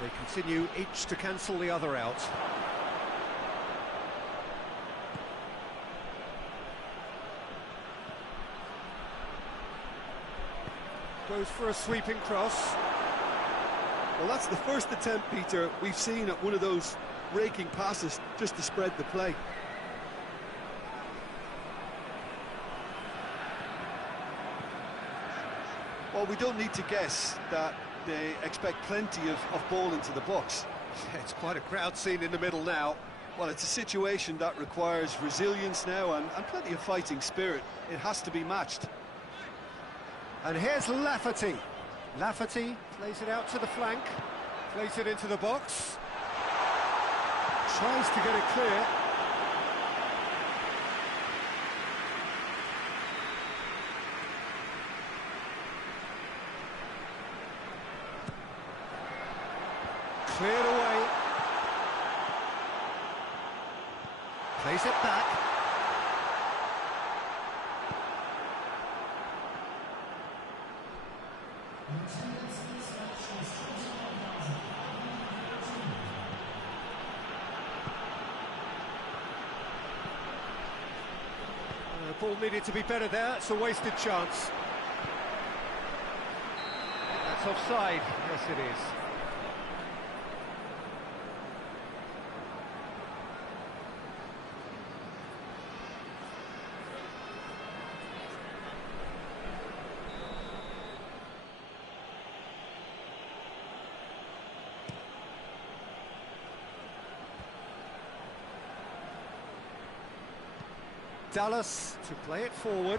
They continue each to cancel the other out. Goes for a sweeping cross. Well, that's the first attempt, Peter, we've seen at one of those raking passes just to spread the play. Well, we don't need to guess that they expect plenty of ball into the box. It's quite a crowd scene in the middle now. Well, it's a situation that requires resilience now and plenty of fighting spirit. It has to be matched. And here's Lafferty. Lafferty plays it out to the flank, plays it into the box, tries to get it clear. Cleared away. Plays it back. The ball needed to be better there. It's a wasted chance. That's offside. Yes, it is. Dallas to play it forward.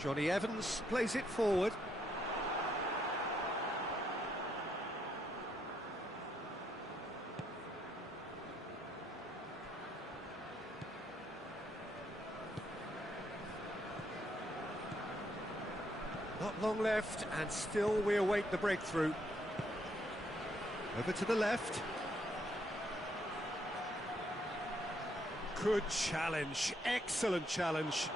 Johnny Evans plays it forward. Not long left, and still we await the breakthrough. Over to the left. Good challenge, excellent challenge.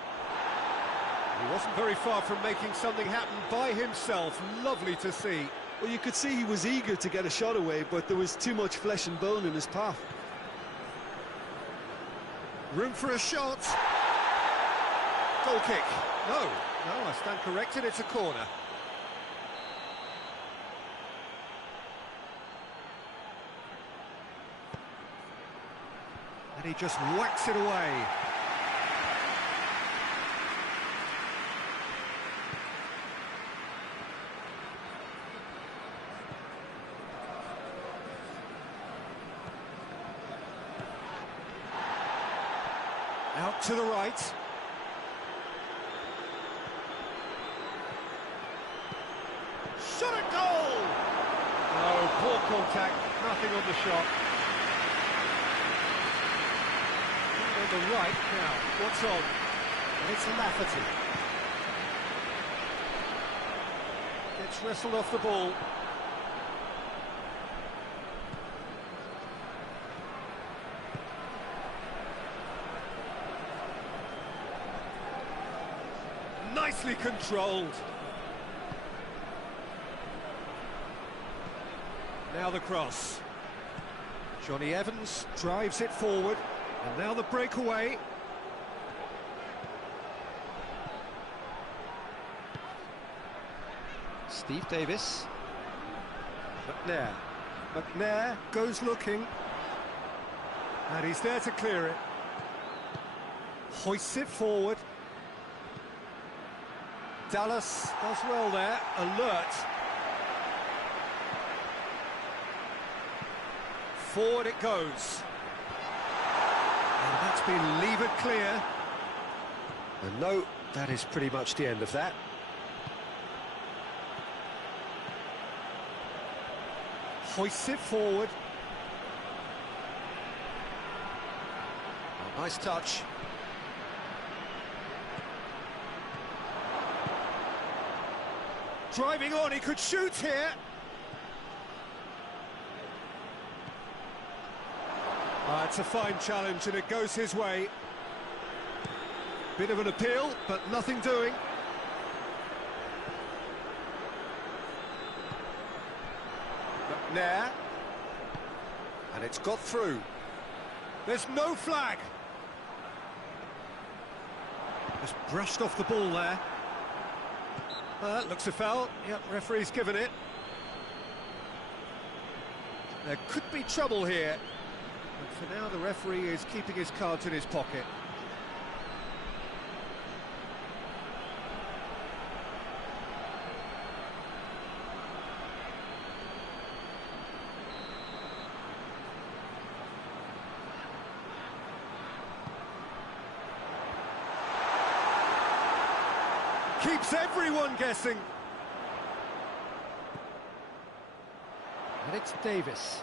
He wasn't very far from making something happen by himself. Lovely to see. Well, you could see he was eager to get a shot away, but there was too much flesh and bone in his path. Room for a shot. Goal kick. No, I stand corrected, it's a corner. And he just whacks it away. Out to the right. Shot at goal! No, poor contact, nothing on the shot. On the right now, what's on? And it's Lafferty. Gets wrestled off the ball. Nicely controlled. Now the cross. Johnny Evans drives it forward. And now the breakaway. Steve Davis. McNair goes looking. And he's there to clear it. Hoists it forward. Dallas does well there, alert. Forward it goes. And that's been levered clear. And no, that is pretty much the end of that. Hoists it forward. Oh, nice touch. Driving on, he could shoot here. It's a fine challenge and it goes his way. Bit of an appeal, but nothing doing. McNair. And it's got through. There's no flag. Just brushed off the ball there. Looks a foul. Yep, referee's given it. There could be trouble here. But for now, the referee is keeping his cards in his pocket. keeps everyone guessing. And it's Davis.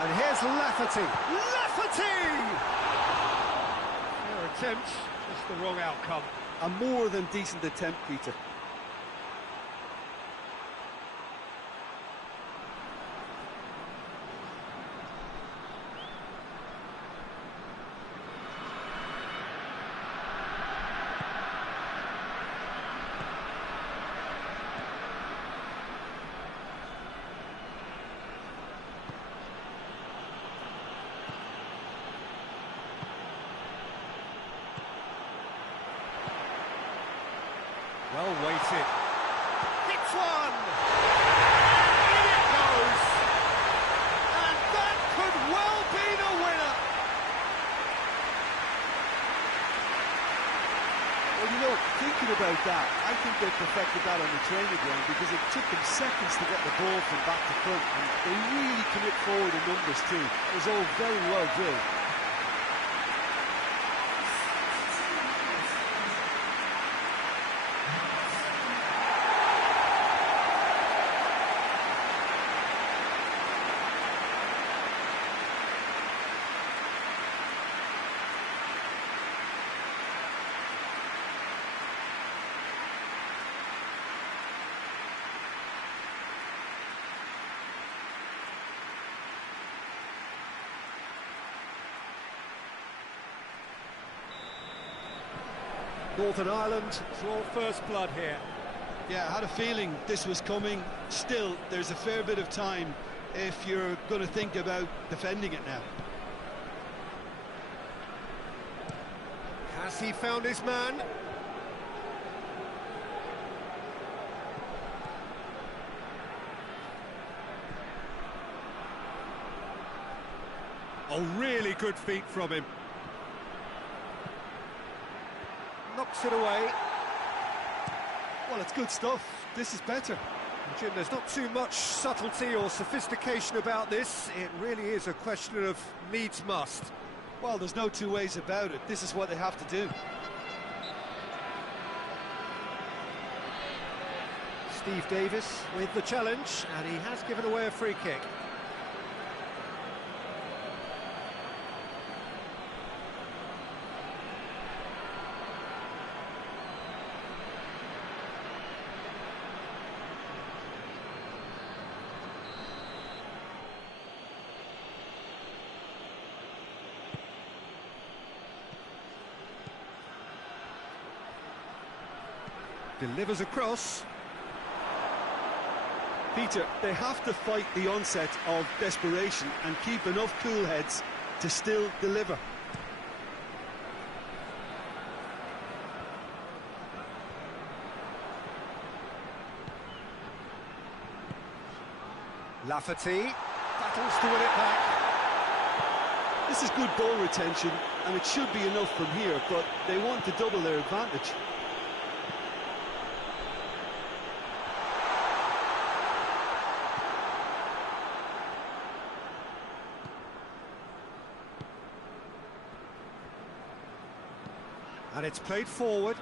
And here's Lafferty. Lafferty! Fair attempt, just the wrong outcome. A more than decent attempt, Peter. Well weighted. Hits one! In it goes! And that could well be the winner! Well, you know, thinking about that, I think they perfected that on the training ground because it took them seconds to get the ball from back to front, and they really commit forward in numbers too. It was all very well drilled. Northern Ireland draw first blood here. Yeah, I had a feeling this was coming. Still, there's a fair bit of time if you're going to think about defending it now. Has he found his man? Oh, really good feet from him. Knocks it away. Well, it's good stuff. This is better. Jim, there's not too much subtlety or sophistication about this. It really is a question of needs must. Well, there's no two ways about it. This is what they have to do. Steve Davis with the challenge, and he has given away a free kick. Delivers across. Peter, they have to fight the onset of desperation and keep enough cool heads to still deliver. Lafferty battles to win it back. This is good ball retention, and it should be enough from here, but they want to double their advantage. And it's played forward.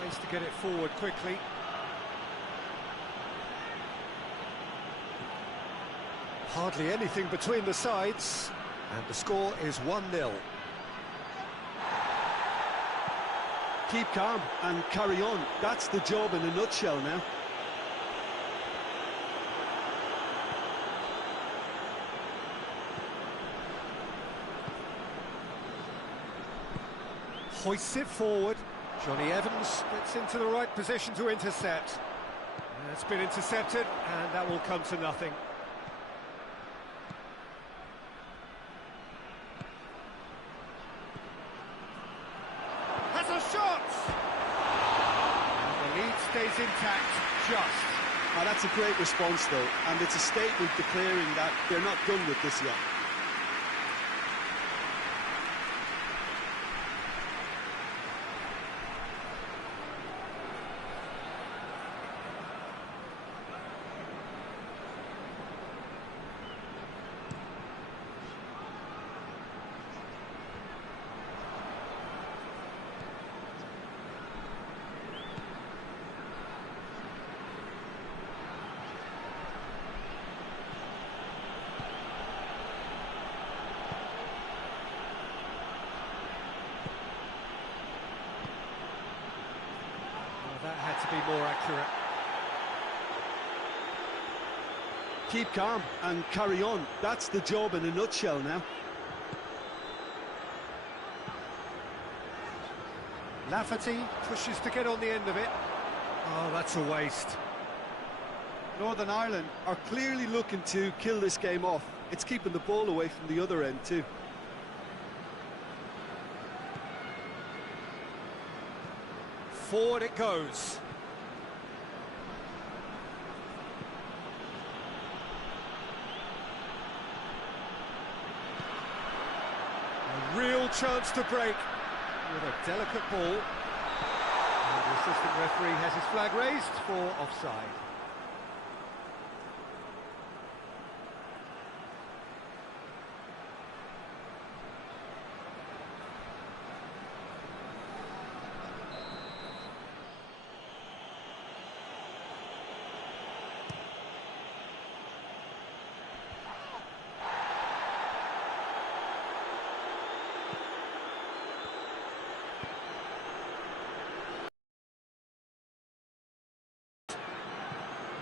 Tries to get it forward quickly. Hardly anything between the sides, and the score is 1-0. Keep calm and carry on. That's the job in a nutshell now. Hoists it forward. Johnny Evans gets into the right position to intercept. It's been intercepted, and that will come to nothing. Has a shot! And the lead stays intact, just. Oh, that's a great response, though, and it's a statement declaring that they're not done with this yet. had to be more accurate. Keep calm and carry on. That's the job in a nutshell now. Lafferty pushes to get on the end of it. Oh, that's a waste. Northern Ireland are clearly looking to kill this game off. It's keeping the ball away from the other end too. Forward it goes. A real chance to break with a delicate ball. And the assistant referee has his flag raised for offside.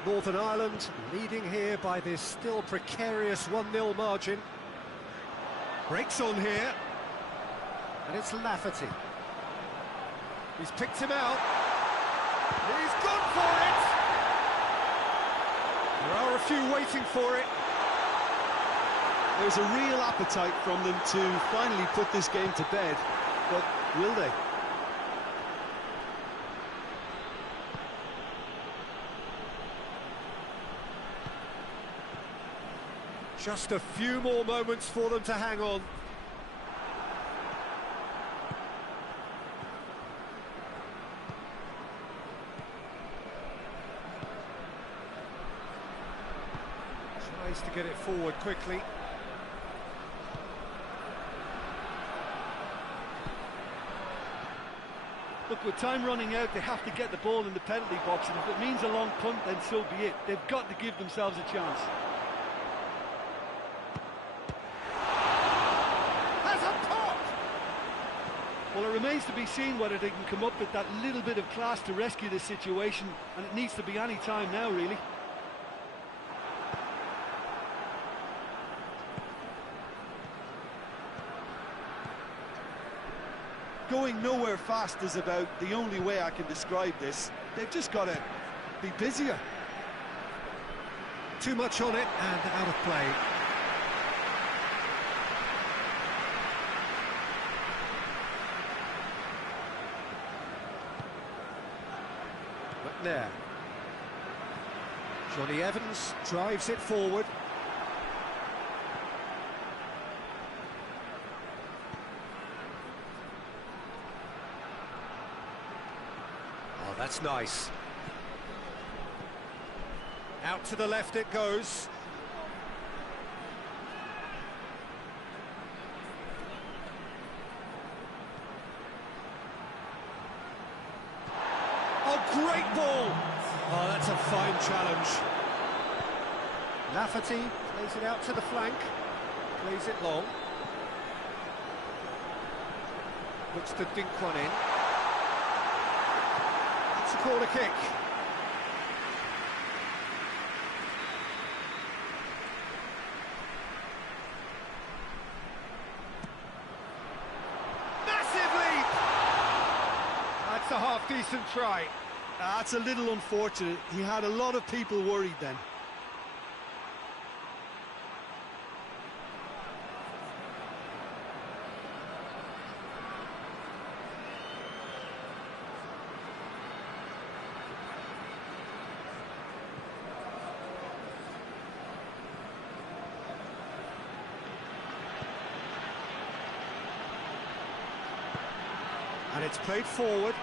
Northern Ireland leading here by this still precarious 1-0 margin. Breaks on here. And it's Lafferty. He's picked him out. He's gone for it! There are a few waiting for it. There's a real appetite from them to finally put this game to bed, but will they? Just a few more moments for them to hang on. Tries to get it forward quickly. Look, with time running out, they have to get the ball in the penalty box, and if it means a long punt, then so be it. They've got to give themselves a chance. Well, it remains to be seen whether they can come up with that little bit of class to rescue this situation, and it needs to be any time now, really. Going nowhere fast is about the only way I can describe this. They've just got to be busier. Too much on it and out of play. There. Johnny Evans drives it forward. Oh, that's nice. Out to the left it goes. Great ball! Oh, that's a fine challenge. Lafferty plays it out to the flank, plays it long. Looks to dink one in. It's a corner kick. Massive leap! That's a half-decent try. That's a little unfortunate. He had a lot of people worried then. And it's played forward.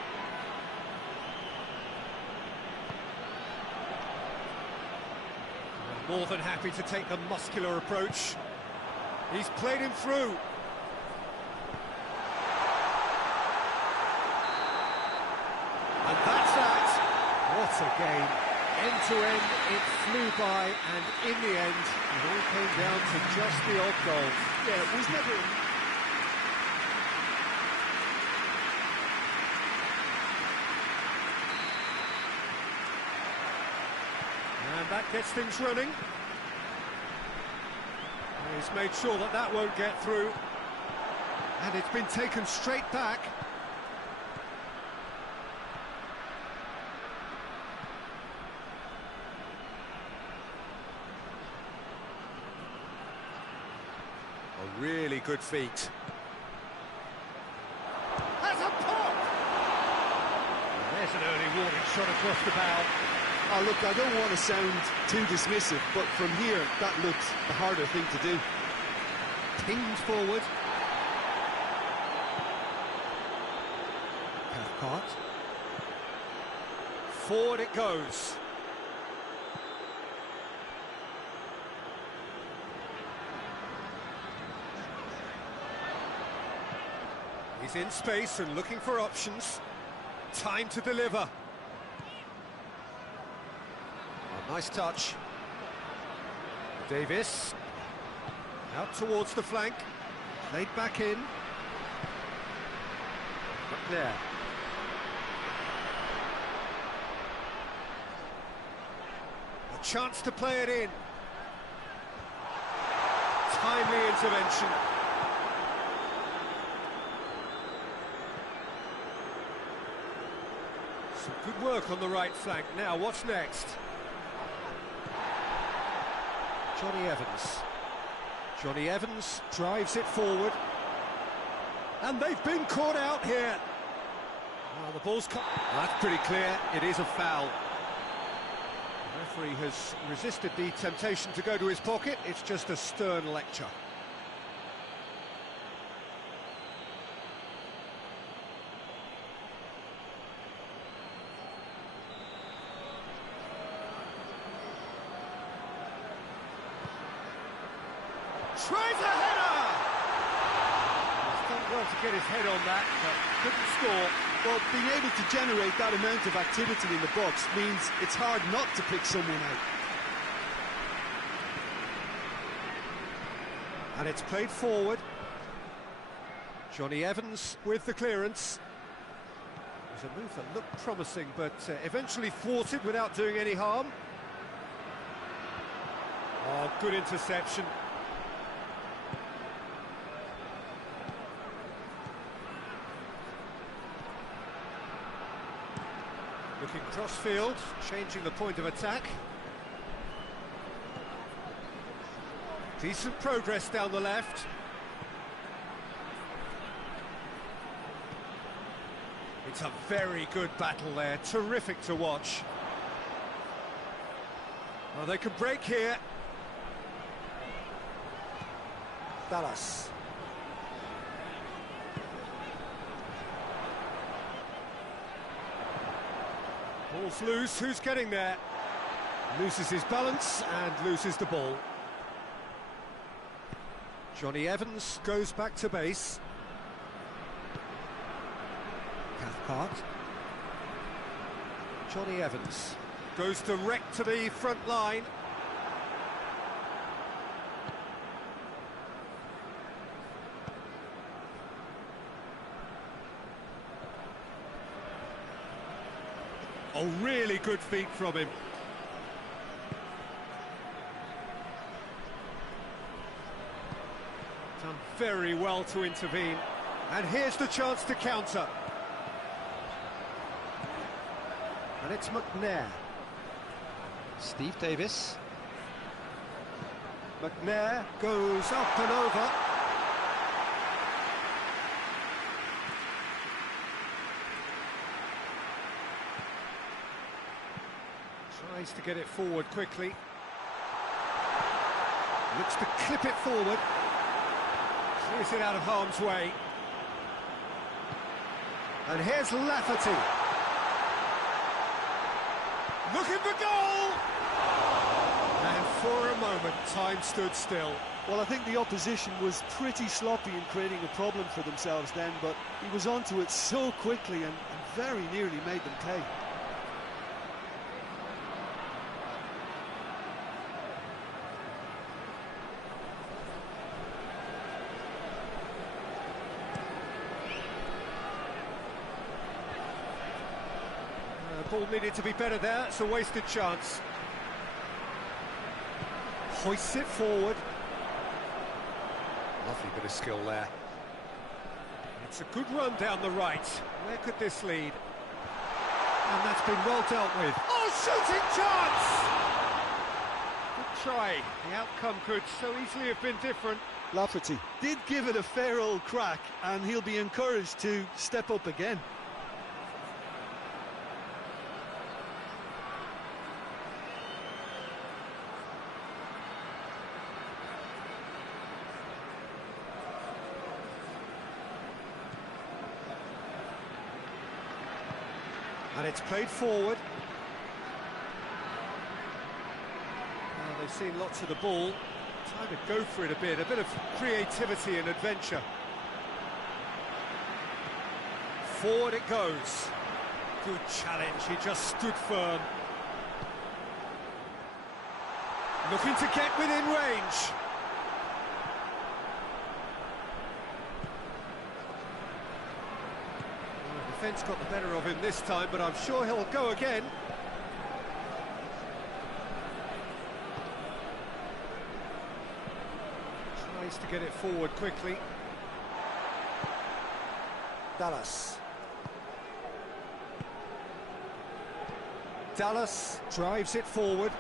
More than happy to take the muscular approach. He's played him through. And that's that. What a game. End to end, it flew by, and in the end, it all came down to just the odd goal. Yeah, it was never... that gets things running. He's made sure that that won't get through. And it's been taken straight back. A really good feat. Has a pop! And there's an early warning shot across the bow. Oh, look, I don't want to sound too dismissive, but from here, that looked the harder thing to do. Pinged forward. Cathcart. Forward it goes. He's in space and looking for options. Time to deliver. Oh, nice touch. Davis. Out towards the flank. Played back in. McNair. A chance to play it in. Timely intervention. Some good work on the right flank. Now, what's next? Johnny Evans. Johnny Evans drives it forward. And they've been caught out here. Well, the ball's cut. That's pretty clear. It is a foul. The referee has resisted the temptation to go to his pocket. It's just a stern lecture. Tries a header! He's done well to get his head on that, but couldn't score. Well, being able to generate that amount of activity in the box means it's hard not to pick someone out. And it's played forward. Johnny Evans with the clearance. It was a move that looked promising, but eventually thwarted without doing any harm. Oh, good interception. Looking cross-field, changing the point of attack. Decent progress down the left. It's a very good battle there, terrific to watch. Oh, they can break here. Dallas. Ball's loose, who's getting there? Loses his balance and loses the ball. Johnny Evans goes back to base. Cathcart. Johnny Evans goes direct to the front line. Oh, really good feet from him. Done very well to intervene. And here's the chance to counter. And it's McNair. Steve Davis. McNair goes up and over. Tries to get it forward quickly. Looks to clip it forward. Clears it out of harm's way. And here's Lafferty. Looking for goal! And for a moment, time stood still. Well, I think the opposition was pretty sloppy in creating a problem for themselves then, but he was onto it so quickly and very nearly made them pay. Ball needed to be better there, it's a wasted chance. Hoists it forward. Lovely bit of skill there. It's a good run down the right. Where could this lead? And that's been well dealt with. Oh, shooting chance! Good try. The outcome could so easily have been different. Lafferty did give it a fair old crack, and he'll be encouraged to step up again. And it's played forward. Well, they've seen lots of the ball. Time to go for it a bit of creativity and adventure. Forward it goes. Good challenge, he just stood firm. Looking to get within range. Defence got the better of him this time, but I'm sure he'll go again. Tries to get it forward quickly. Dallas drives it forward.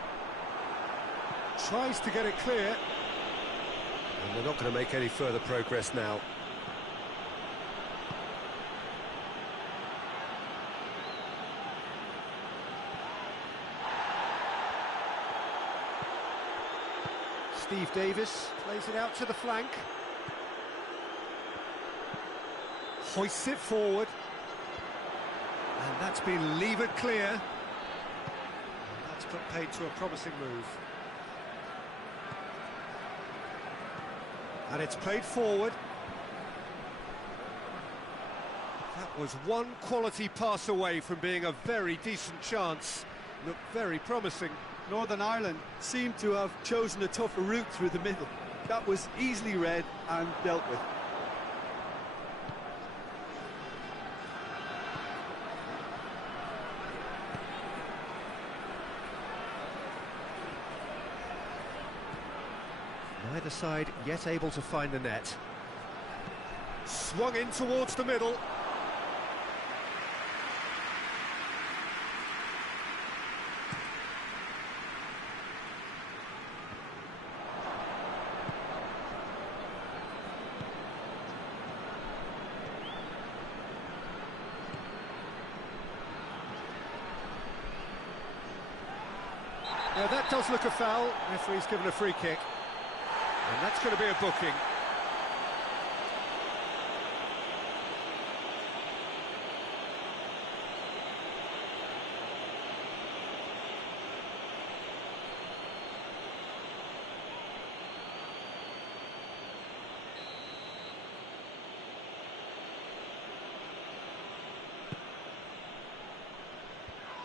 Tries to get it clear. And they're not going to make any further progress now. Steve Davis plays it out to the flank. Hoists it forward. And that's been levered clear. And that's put paid to a promising move. And it's played forward. That was one quality pass away from being a very decent chance. Looked very promising. Northern Ireland seemed to have chosen a tougher route through the middle. That was easily read and dealt with. Neither side yet able to find the net. Swung in towards the middle. Now that does look a foul. Referee's given a free kick. And that's going to be a booking.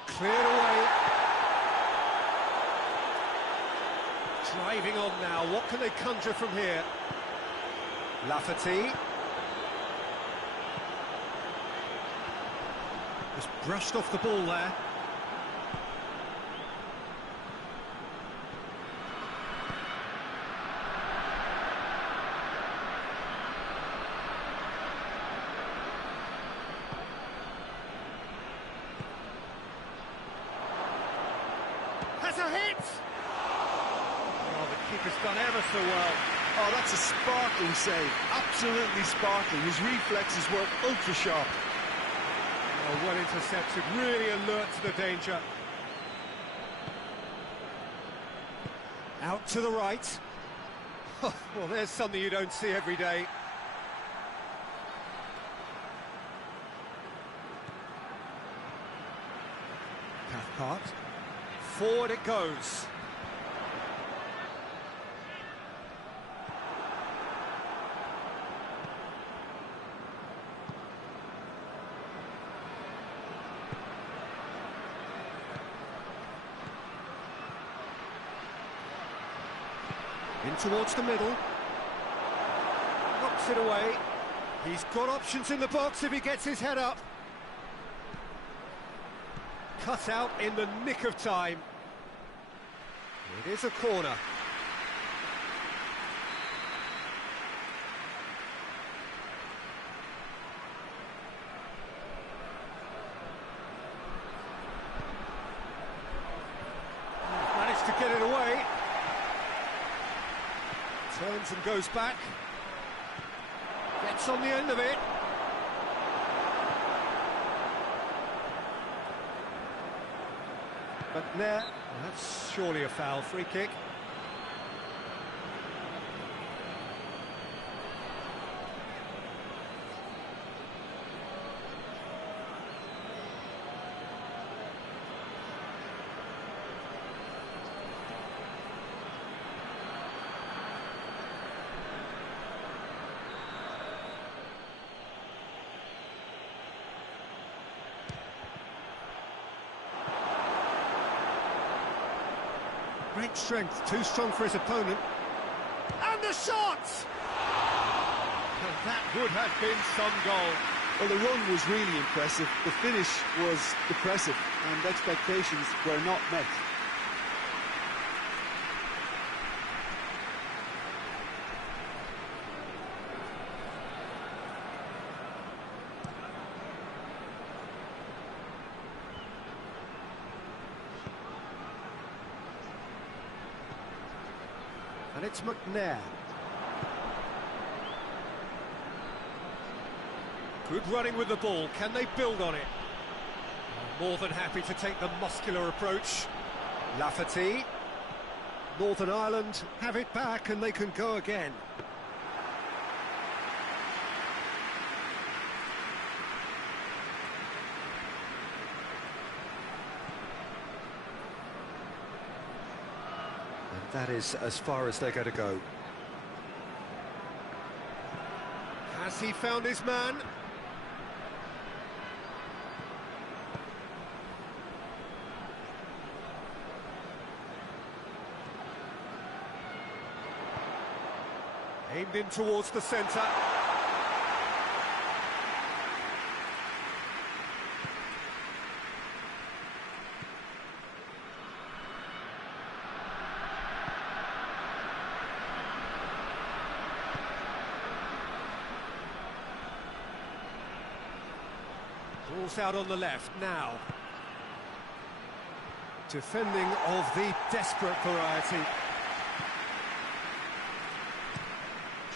Cleared away. Driving on now, what can they conjure from here? Lafferty. Just brushed off the ball there. Has a hit! Keeper's done ever so well. Oh, that's a sparkling save. Absolutely sparkling. His reflexes were ultra sharp. Oh, well intercepted, really alert to the danger. Out to the right. Well, there's something you don't see every day. Cathcart. Forward it goes. In towards the middle. Knocks it away. He's got options in the box if he gets his head up. Cut out in the nick of time. It is a corner. get it away. Turns and goes back. Gets on the end of it. But there, that's surely a foul. Free kick. Great strength, too strong for his opponent. And the shot! And that would have been some goal. Well, the run was really impressive, the finish was depressive, and expectations were not met. And it's McNair. Good running with the ball. Can they build on it? More than happy to take the muscular approach. Lafferty. Northern Ireland have it back and they can go again. That is as far as they're going to go. Has he found his man? Aimed in towards the centre. Ball's out on the left now. Defending of the desperate variety.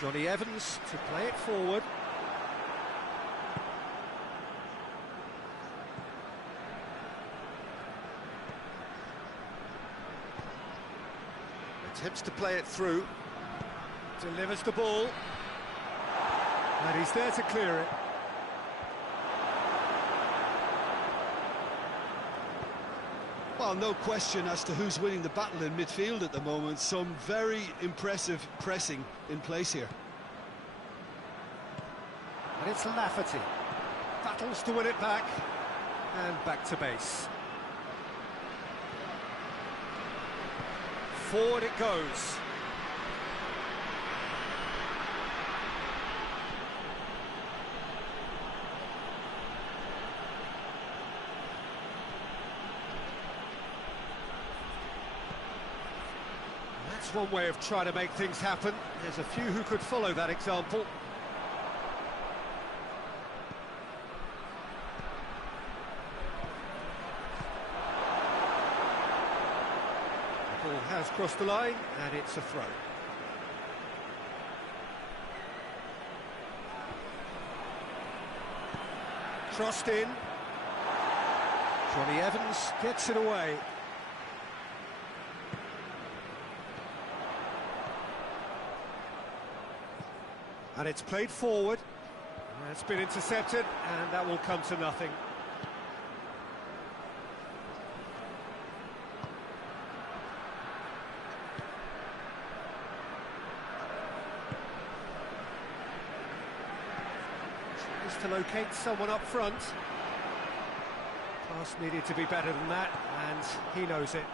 Johnny Evans to play it forward. Attempts to play it through. Delivers the ball. And he's there to clear it. Well, no question as to who's winning the battle in midfield at the moment. Some very impressive pressing in place here. And it's Lafferty. Battles to win it back. And back to base. Forward it goes. That's one way of trying to make things happen. There's a few who could follow that example. The ball has crossed the line, and it's a throw. Crossed in. Johnny Evans gets it away. And it's played forward. It's been intercepted, and that will come to nothing. Tries to locate someone up front. Pass needed to be better than that, and he knows it.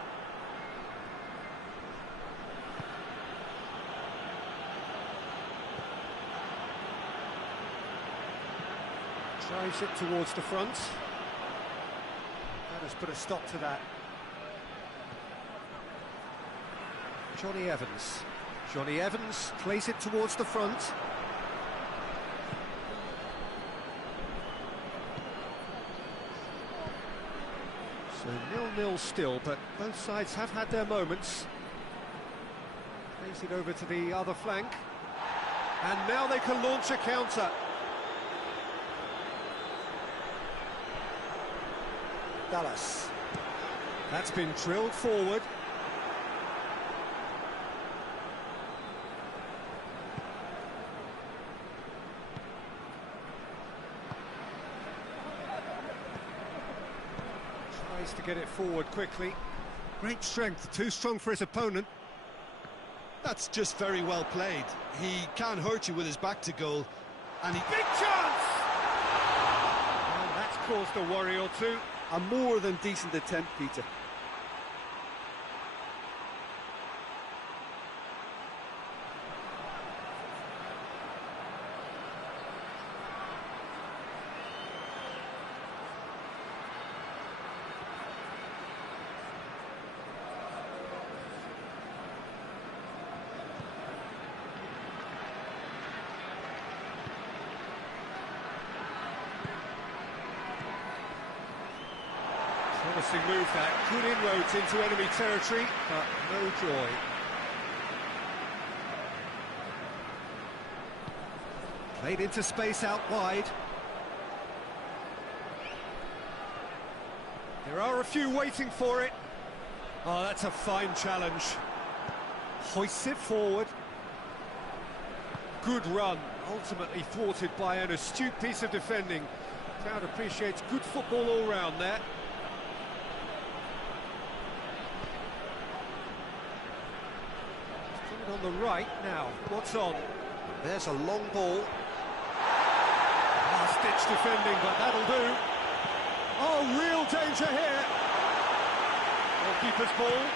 Drives it towards the front. That has put a stop to that. Johnny Evans. Johnny Evans plays it towards the front. So 0-0 still, but both sides have had their moments. Plays it over to the other flank. And now they can launch a counter. Dallas. That's been drilled forward. Tries to get it forward quickly. Great strength, too strong for his opponent. That's just very well played. He can't hurt you with his back to goal, and he... Big chance! And that's caused a worry or two. A more than decent attempt, Peter. Promising move that, good inroads into enemy territory, but no joy. Played into space out wide. There are a few waiting for it. Oh, that's a fine challenge. Hoists it forward. Good run, ultimately thwarted by an astute piece of defending. Crowd appreciates good football all round there. On the right now, what's on? There's a long ball. Last-ditch defending, but that'll do. Oh, real danger here. Goalkeeper's ball.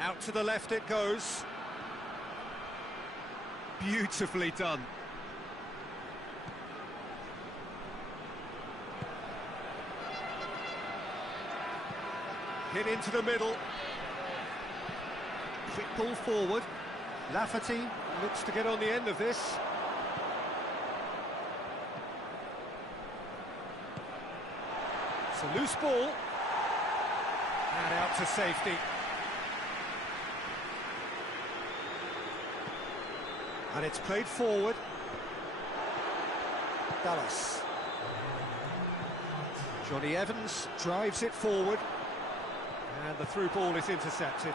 Out to the left it goes. Beautifully done. Hit into the middle. Quick ball forward. Lafferty looks to get on the end of this. It's a loose ball. And out to safety. And it's played forward. Dallas. Johnny Evans drives it forward. And the through ball is intercepted.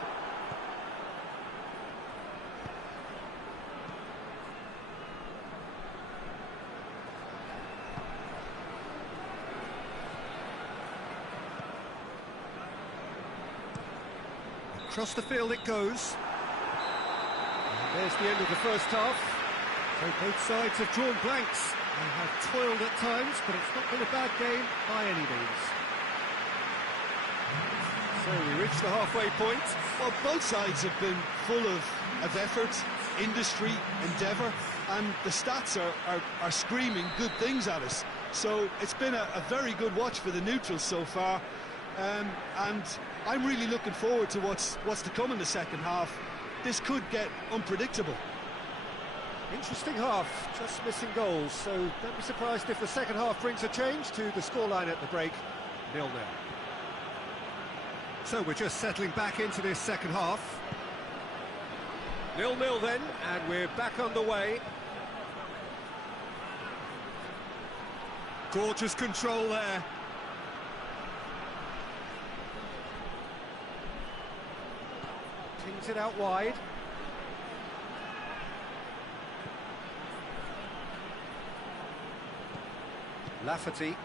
Across the field it goes. And there's the end of the first half. So both sides have drawn blanks. They have toiled at times, but it's not been a bad game by any means. So we reach the halfway point. Well, both sides have been full of effort, industry, endeavour, and the stats are screaming good things at us. So it's been a very good watch for the neutrals so far, and I'm really looking forward to what's to come in the second half. This could get unpredictable. Interesting half, just missing goals, so don't be surprised if the second half brings a change to the scoreline at the break, 0-0. So we're just settling back into this second half. 0-0 then, and we're back underway. Gorgeous control there. Pings it out wide. Lafferty.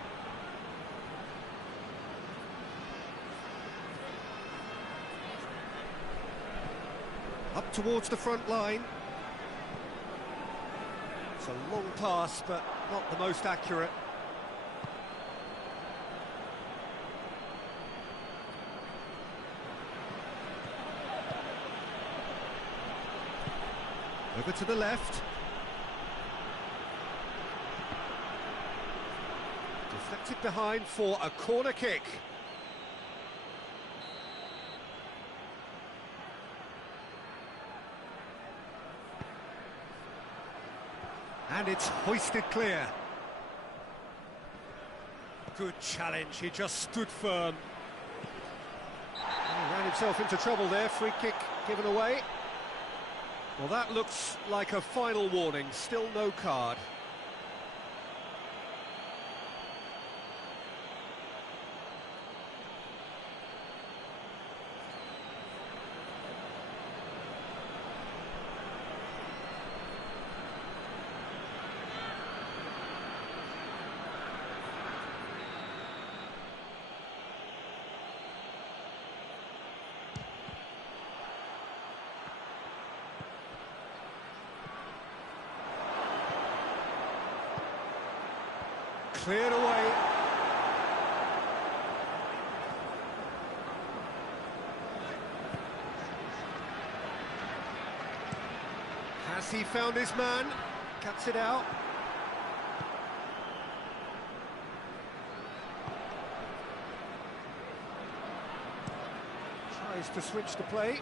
Up towards the front line. It's a long pass, but not the most accurate. Over to the left. Deflected behind for a corner kick. And it's hoisted clear. Good challenge, he just stood firm. He ran himself into trouble there, free kick given away. Well, that looks like a final warning, still no card. Cleared away. Has he found his man? Cuts it out. Tries to switch the play.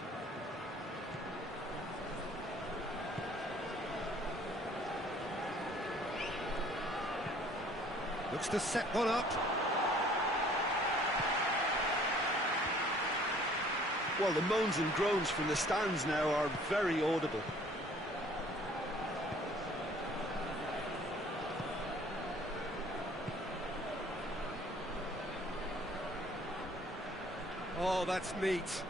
Looks to set one up. Well, the moans and groans from the stands now are very audible. Oh, that's neat.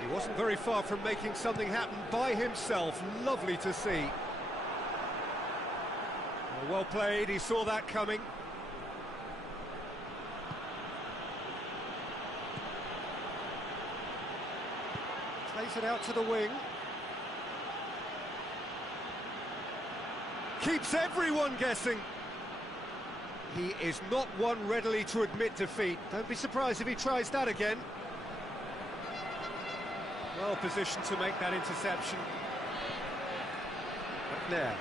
He wasn't very far from making something happen by himself. Lovely to see. Well played, he saw that coming. Plays it out to the wing. Keeps everyone guessing. He is not one readily to admit defeat. Don't be surprised if he tries that again. Well positioned to make that interception. McNair.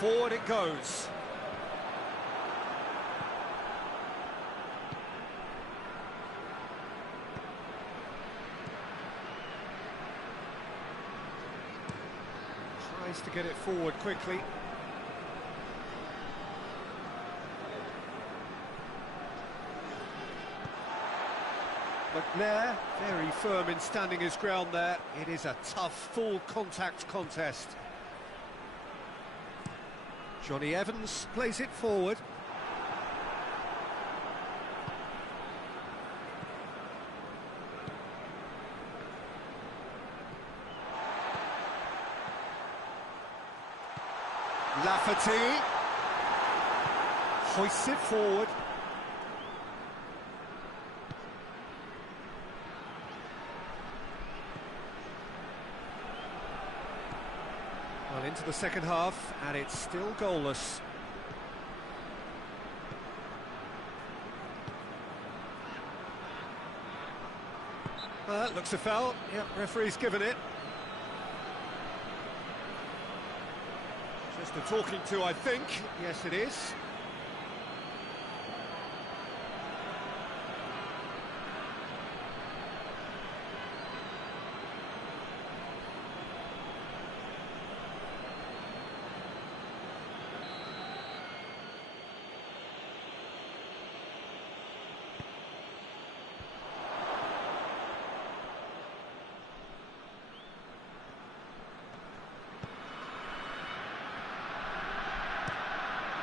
Forward it goes. Tries to get it forward quickly. McNair, very firm in standing his ground there. It is a tough, full contact contest. Johnny Evans plays it forward. Lafferty hoists it forward. Well, into the second half, and it's still goalless. Well, that looks a foul. Yep, referee's given it. Just a talking to, I think. Yes, it is.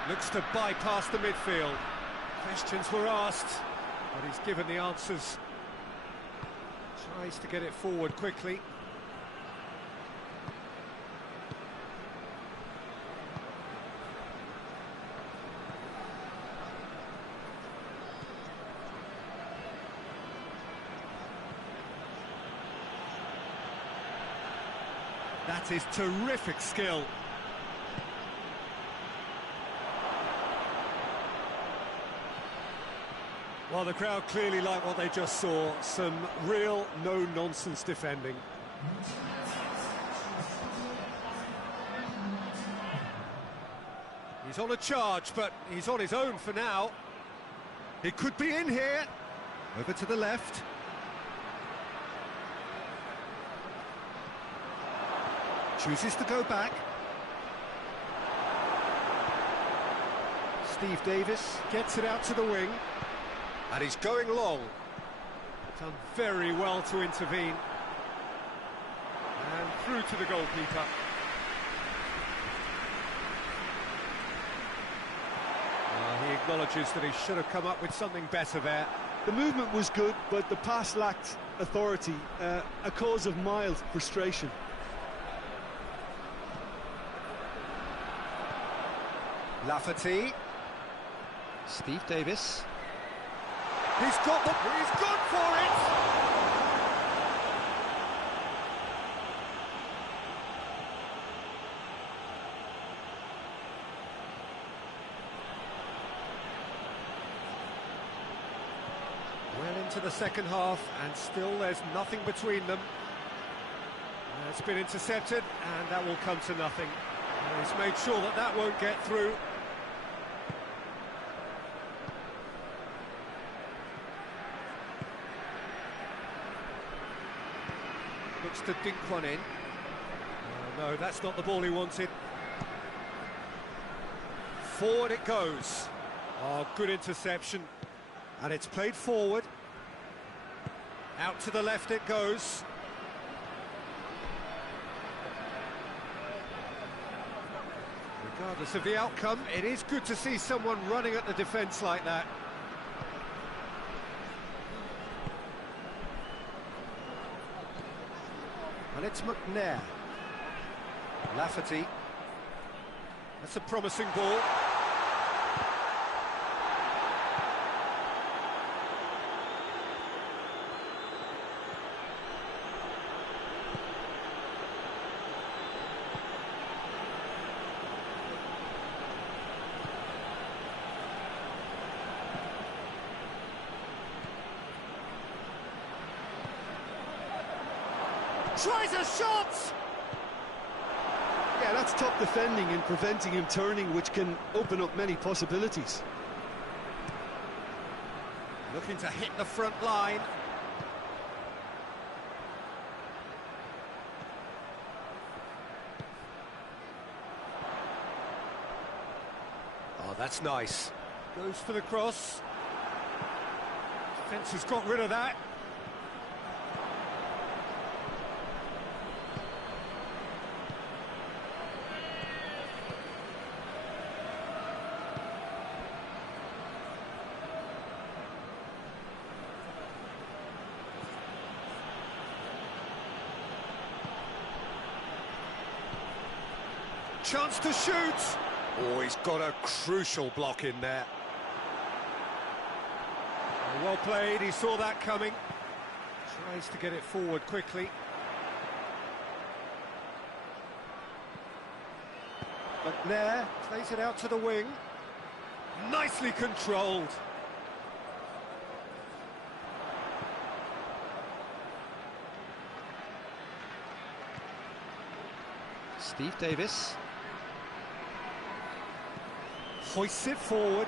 Looks to bypass the midfield. Questions were asked, but he's given the answers. Tries to get it forward quickly. That is terrific skill. Well, the crowd clearly like what they just saw. Some real no-nonsense defending. He's on a charge, but he's on his own for now. He could be in here. Over to the left. Chooses to go back. Steve Davis. Gets it out to the wing. And he's going long. Done very well to intervene. And through to the goalkeeper. He acknowledges that he should have come up with something better there. The movement was good, but the pass lacked authority, a cause of mild frustration. Lafferty. Steve Davis. He's gone for it! Well into the second half, and still there's nothing between them. It's been intercepted, and that will come to nothing. He's made sure that that won't get through. Looks to dink one in. No, that's not the ball he wanted. Forward it goes. Oh, good interception. And it's played forward. Out to the left it goes. Regardless of the outcome, it is good to see someone running at the defence like that. And it's McNair. Lafferty. That's a promising ball. Tries a shot! Yeah, that's top defending and preventing him turning, which can open up many possibilities. Looking to hit the front line. Oh, that's nice. Goes for the cross. Defence has got rid of that. Chance to shoot. Oh, he's got a crucial block in there. Well played, he saw that coming. Tries to get it forward quickly. McNair plays it out to the wing. Nicely controlled. Steve Davis. Hoists it forward.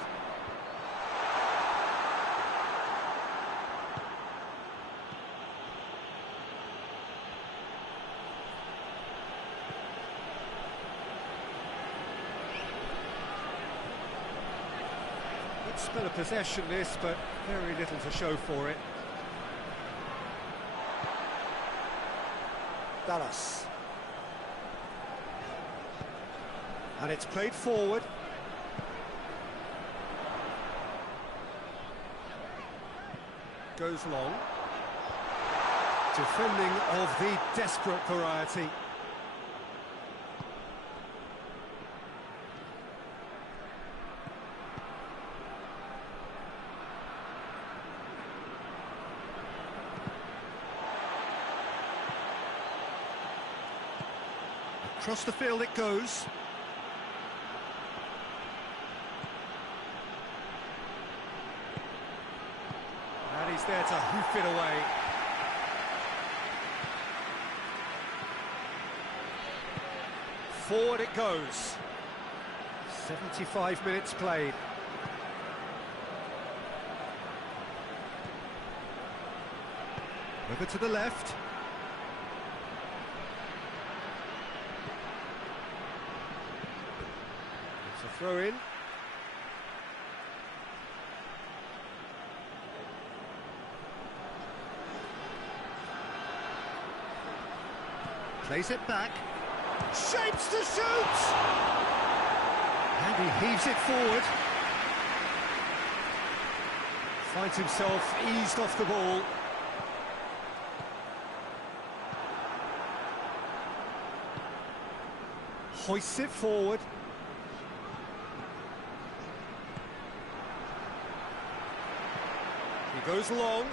Good spell of possession this, but very little to show for it. Dallas. And it's played forward. Goes long. Defending of the desperate variety. Across the field it goes. And he's there to hoof it away. Forward it goes. 75 minutes played. Over to the left. Throw in. Plays it back. Shapes to shoot! And he heaves it forward. Finds himself eased off the ball. Hoists it forward. He goes long.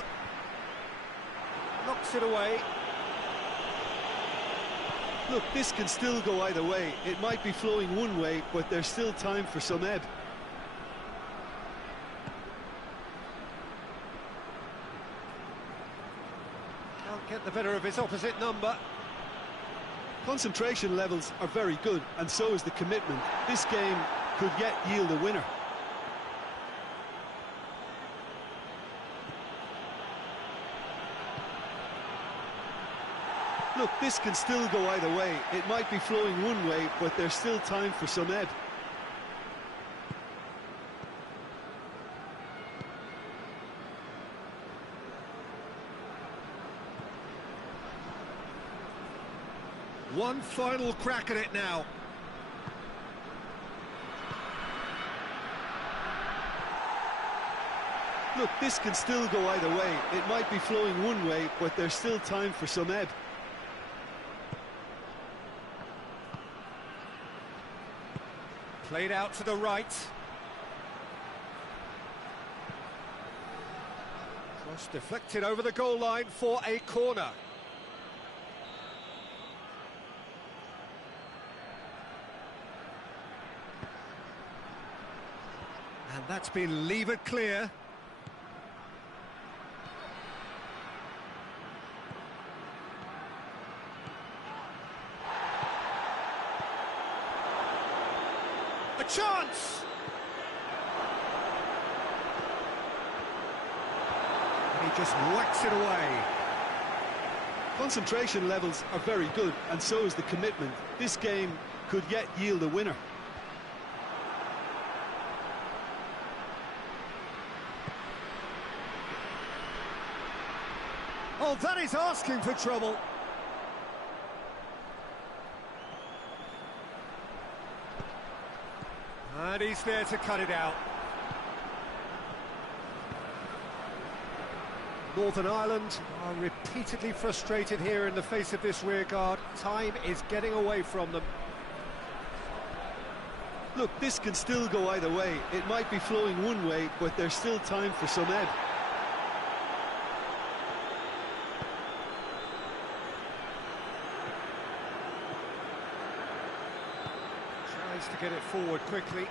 Knocks it away. Look, this can still go either way. It might be flowing one way, but there's still time for some ebb. Can't get the better of his opposite number. Concentration levels are very good, and so is the commitment. This game could yet yield a winner. Look, this can still go either way. It might be flowing one way, but there's still time for some ebb. One final crack at it now. Look, this can still go either way. It might be flowing one way, but there's still time for some ebb. Played out to the right. Cross deflected over the goal line for a corner. And that's been levered clear. A chance! And he just whacks it away. Concentration levels are very good, and so is the commitment. This game could yet yield a winner. Oh, that is asking for trouble. And he's there to cut it out. Northern Ireland are repeatedly frustrated here in the face of this rearguard. Time is getting away from them. Look, this can still go either way. It might be flowing one way, but there's still time for some ebb. Tries to get it forward quickly.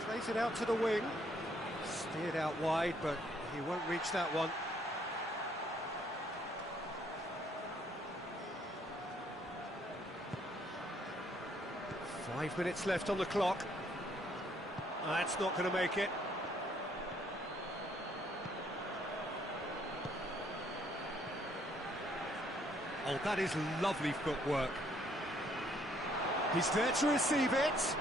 Plays it out to the wing. Steered out wide, but he won't reach that one. Five minutes left on the clock. That's not going to make it. Oh, that is lovely footwork. He's there to receive it.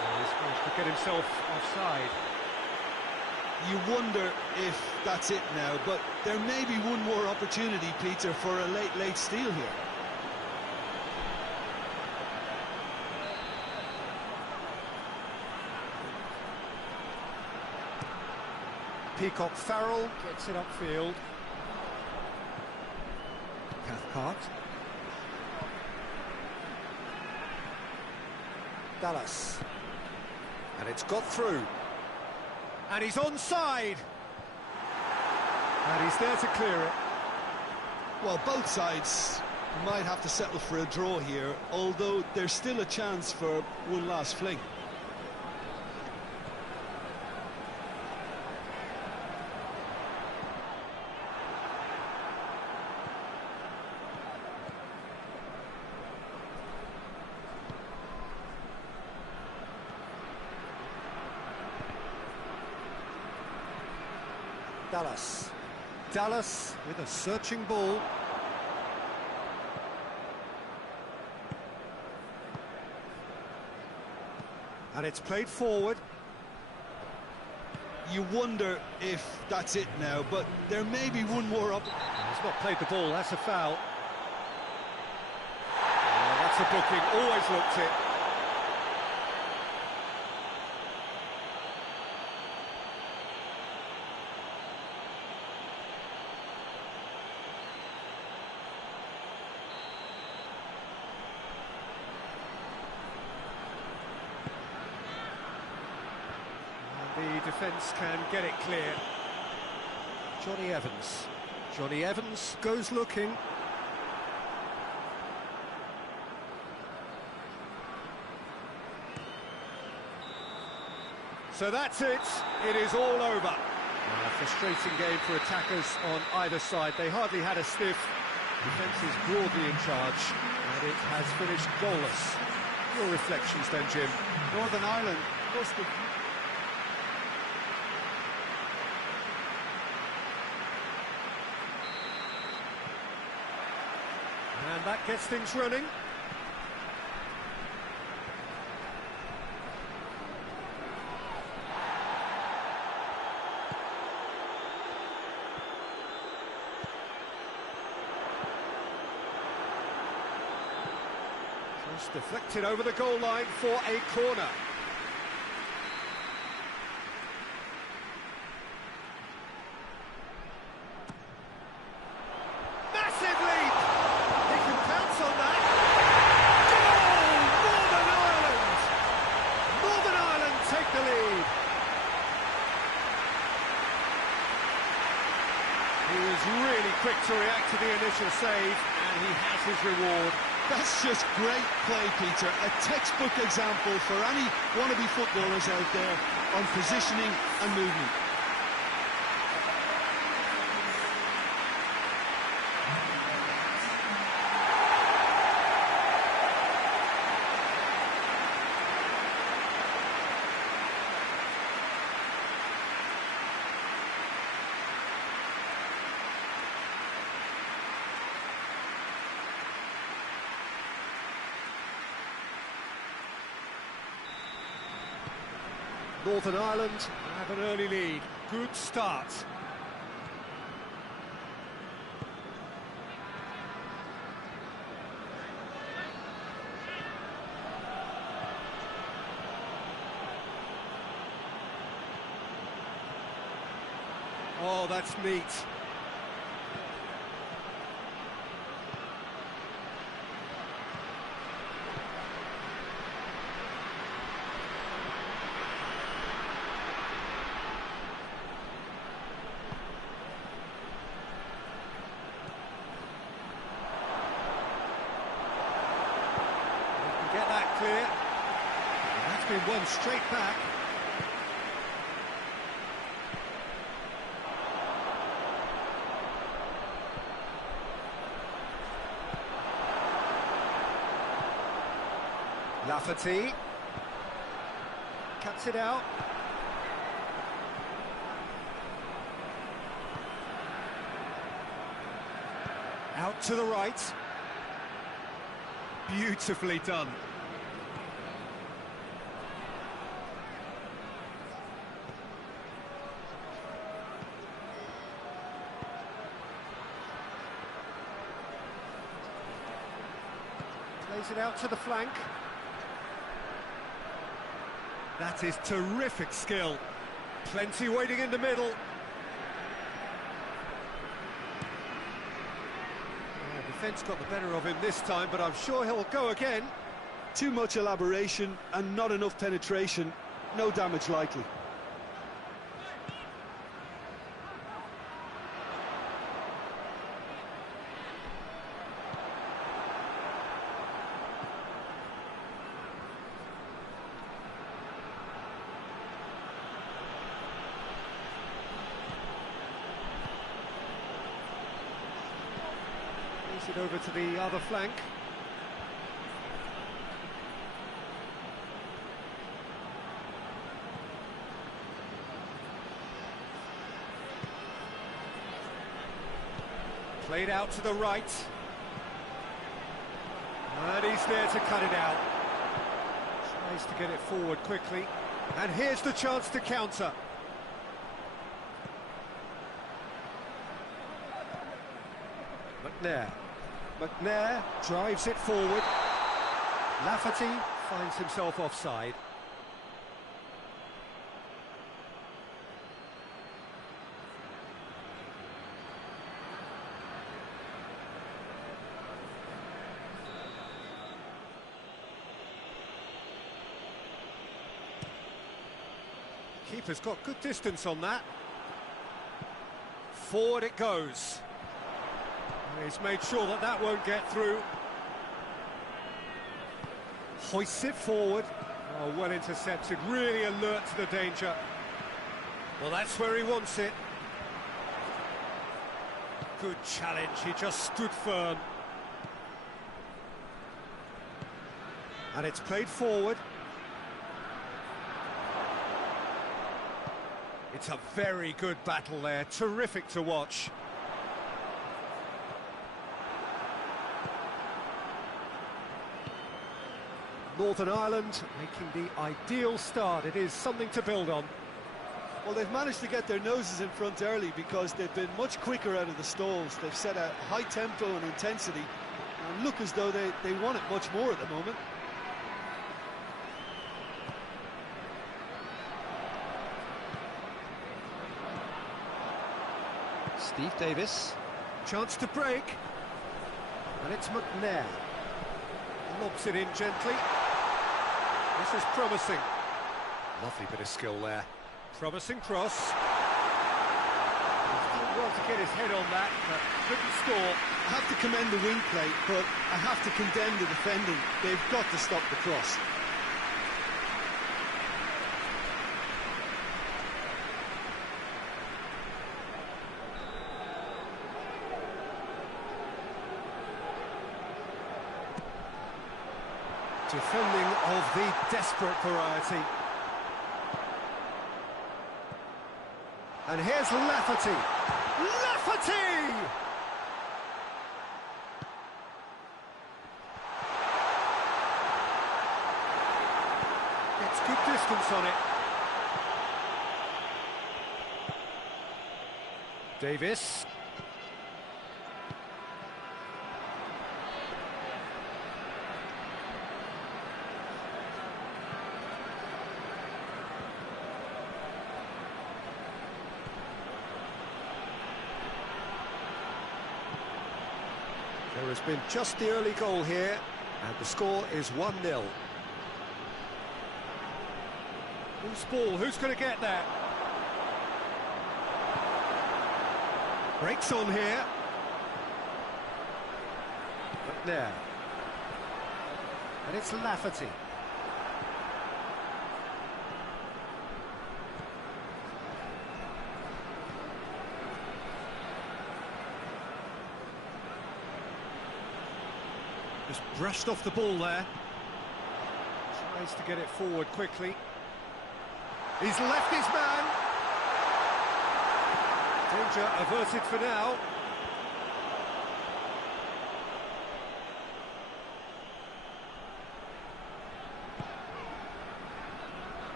Oh, he's managed to get himself offside. You wonder if that's it now, but there may be one more opportunity, Peter, for a late steal here. Peacock Farrell gets it upfield. Cathcart. Dallas. And it's got through. And he's onside. And he's there to clear it. Well, both sides might have to settle for a draw here, although there's still a chance for one last fling. Dallas. Dallas with a searching ball. And it's played forward. You wonder if that's it now, but there may be one more up. He's not played the ball, that's a foul. Oh, that's a booking, always looked it. The defence can get it clear. Johnny Evans. Johnny Evans goes looking. So that's it. It is all over. A frustrating game for attackers on either side. They hardly had a sniff. Defence is broadly in charge, and it has finished goalless. Your reflections then, Jim? Northern Ireland must have... And that gets things running. Just deflected over the goal line for a corner. He was really quick to react to the initial save, and he has his reward. That's just great play, Peter. A textbook example for any wannabe footballers out there on positioning and movement. Northern Ireland have an early lead. Good start. Oh, that's neat. Get that clear. And that's been won straight back. Lafferty cuts it out. Out to the right. Beautifully done. Plays it out to the flank. That is terrific skill. Plenty waiting in the middle. Defence got the better of him this time, but I'm sure he'll go again. Too much elaboration and not enough penetration. No damage likely. It over to the other flank. Played out to the right. And he's there to cut it out. Tries to get it forward quickly. And here's the chance to counter. McNair drives it forward. Lafferty finds himself offside. Keeper's got good distance on that. Forward it goes. He's made sure that that won't get through. Hoists it forward. Oh, well intercepted, really alert to the danger. Well, that's where he wants it. Good challenge, he just stood firm. And it's played forward. It's a very good battle there, terrific to watch. Northern Ireland making the ideal start. It is something to build on. Well, they've managed to get their noses in front early because they've been much quicker out of the stalls. They've set a high tempo and intensity and look as though they want it much more at the moment. Steve Davis. Chance to break. And it's McNair. Lobs it in gently. This is promising. Lovely bit of skill there. Promising cross. He's done well to get his head on that, but couldn't score. I have to commend the wing play, but I have to condemn the defending. They've got to stop the cross. Defending of the desperate variety. And here's Lafferty. Lafferty! Gets good distance on it. Davis. There has been just the early goal here, and the score is 1-0. Who's ball? Who's going to get that? Breaks on here. McNair. And it's Lafferty. Just brushed off the ball there. Tries to get it forward quickly. He's left his man. Danger averted for now.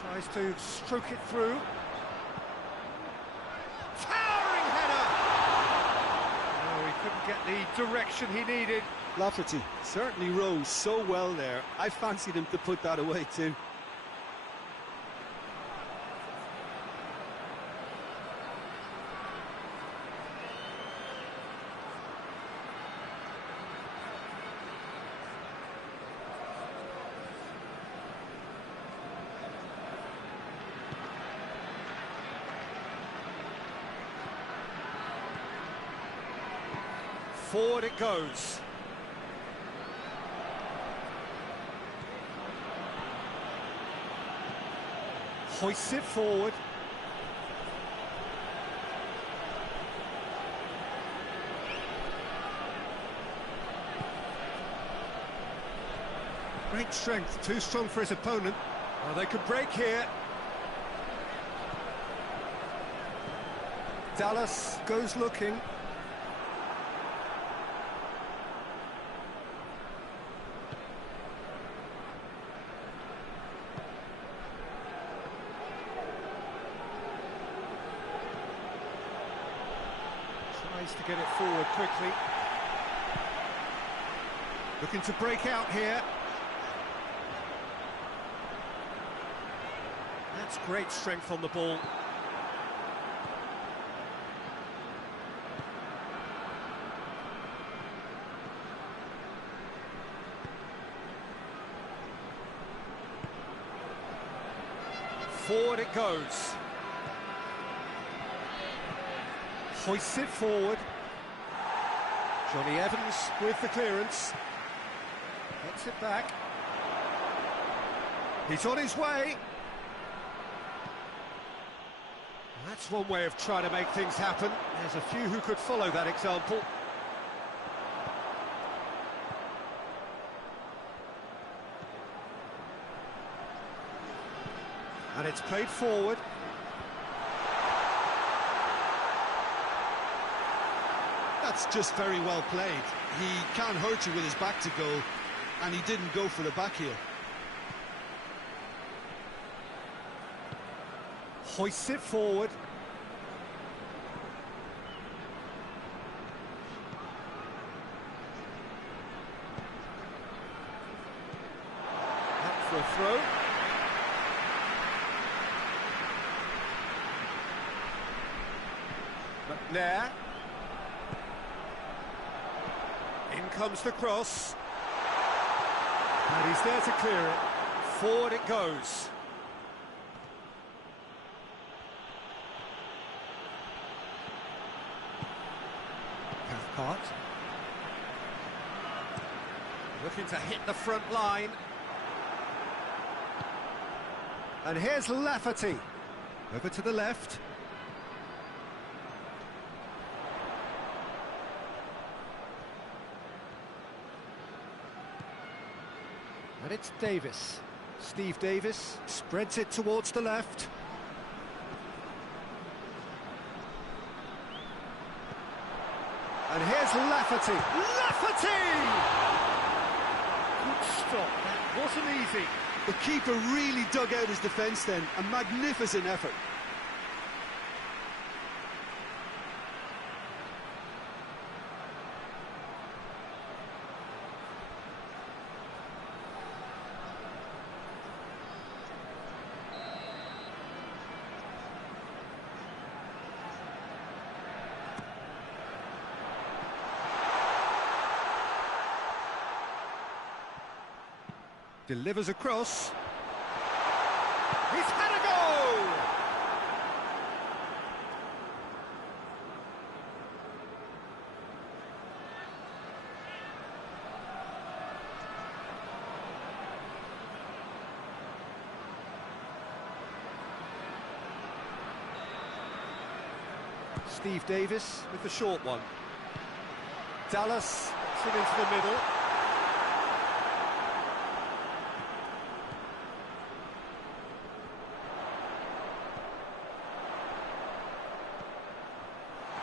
Tries to stroke it through. Towering header! Oh, he couldn't get the direction he needed. Lafferty certainly rose so well there. I fancied him to put that away too. Forward it goes. Hoists it forward. Great strength, too strong for his opponent. Oh, they could break here. Dallas goes looking. Tries to get it forward quickly. Looking to break out here. That's great strength on the ball. Forward it goes. Hoists it forward. Johnny Evans with the clearance. Gets it back. He's on his way. That's one way of trying to make things happen. There's a few who could follow that example. And it's played forward. That's just very well played. He can't hurt you with his back to goal, and he didn't go for the back heel. Hoists it forward. Up for a throw. McNair. In comes the cross. And he's there to clear it. Forward it goes. Cathcart. Looking to hit the front line. And here's Lafferty. Over to the left. And it's Davis. Steve Davis spreads it towards the left. And here's Lafferty. Lafferty! Good stop. That wasn't easy. The keeper really dug out his defence then. A magnificent effort. Delivers across. He's had a goal! Steve Davis with the short one. Dallas gets it into the middle.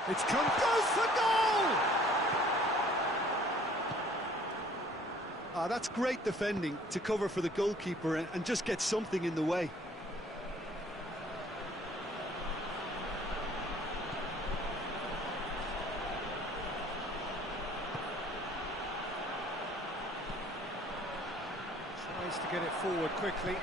It's come, goes for goal! That's great defending to cover for the goalkeeper and just get something in the way. Tries to get it forward quickly.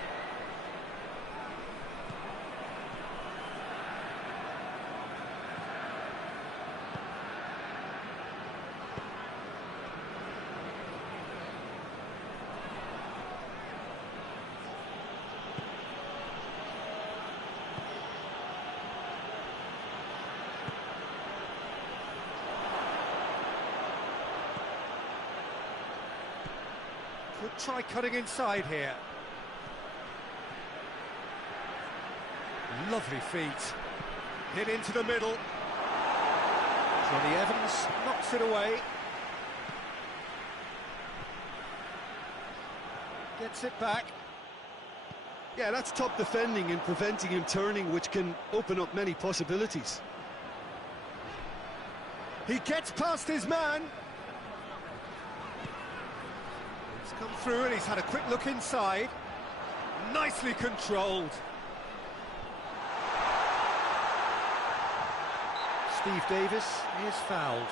Could try cutting inside here. Lovely feet. Hit into the middle. Johnny Evans knocks it away. Gets it back. Yeah, that's top defending and preventing him turning, which can open up many possibilities. He gets past his man. He's come through and he's had a quick look inside. Nicely controlled. Steve Davis is fouled.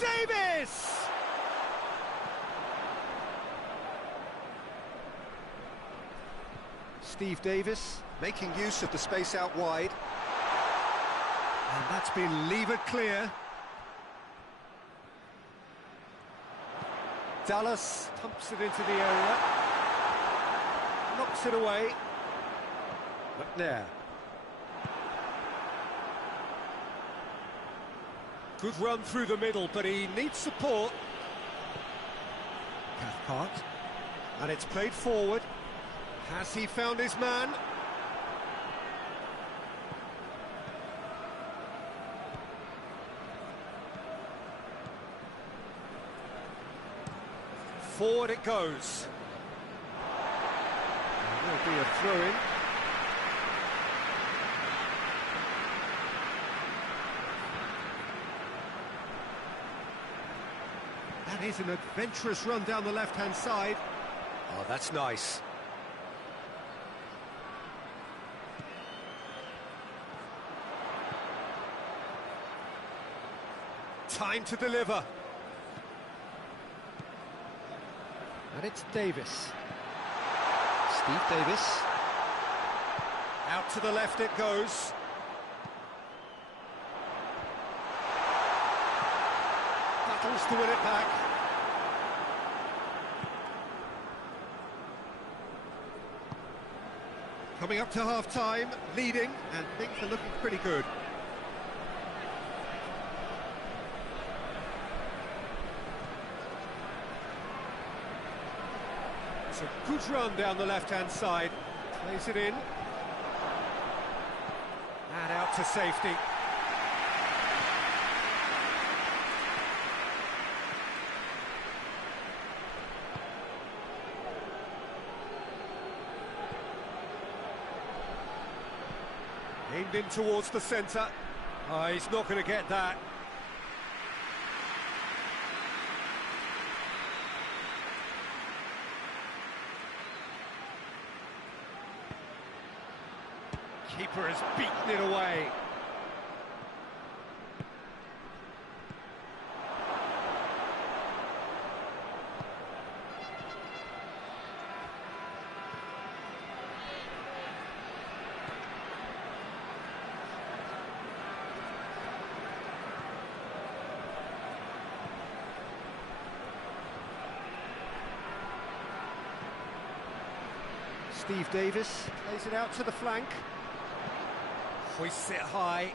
Davis! Steve Davis making use of the space out wide. And that's been levered clear. Dallas pumps it into the area. Knocks it away. McNair. Good run through the middle, but he needs support. Cathcart. And it's played forward. Has he found his man? Forward it goes. There'll be a throw-in. That is an adventurous run down the left-hand side. Oh, that's nice. Time to deliver. And it's Davis. Steve Davis. Out to the left it goes. Battles to win it back. Coming up to half-time, leading, and things are looking pretty good. It's a good run down the left-hand side. Plays it in. And out to safety. Aimed in towards the centre. Oh, he's not going to get that. Keeper has beaten it away. Steve Davis plays it out to the flank. Hoists it high.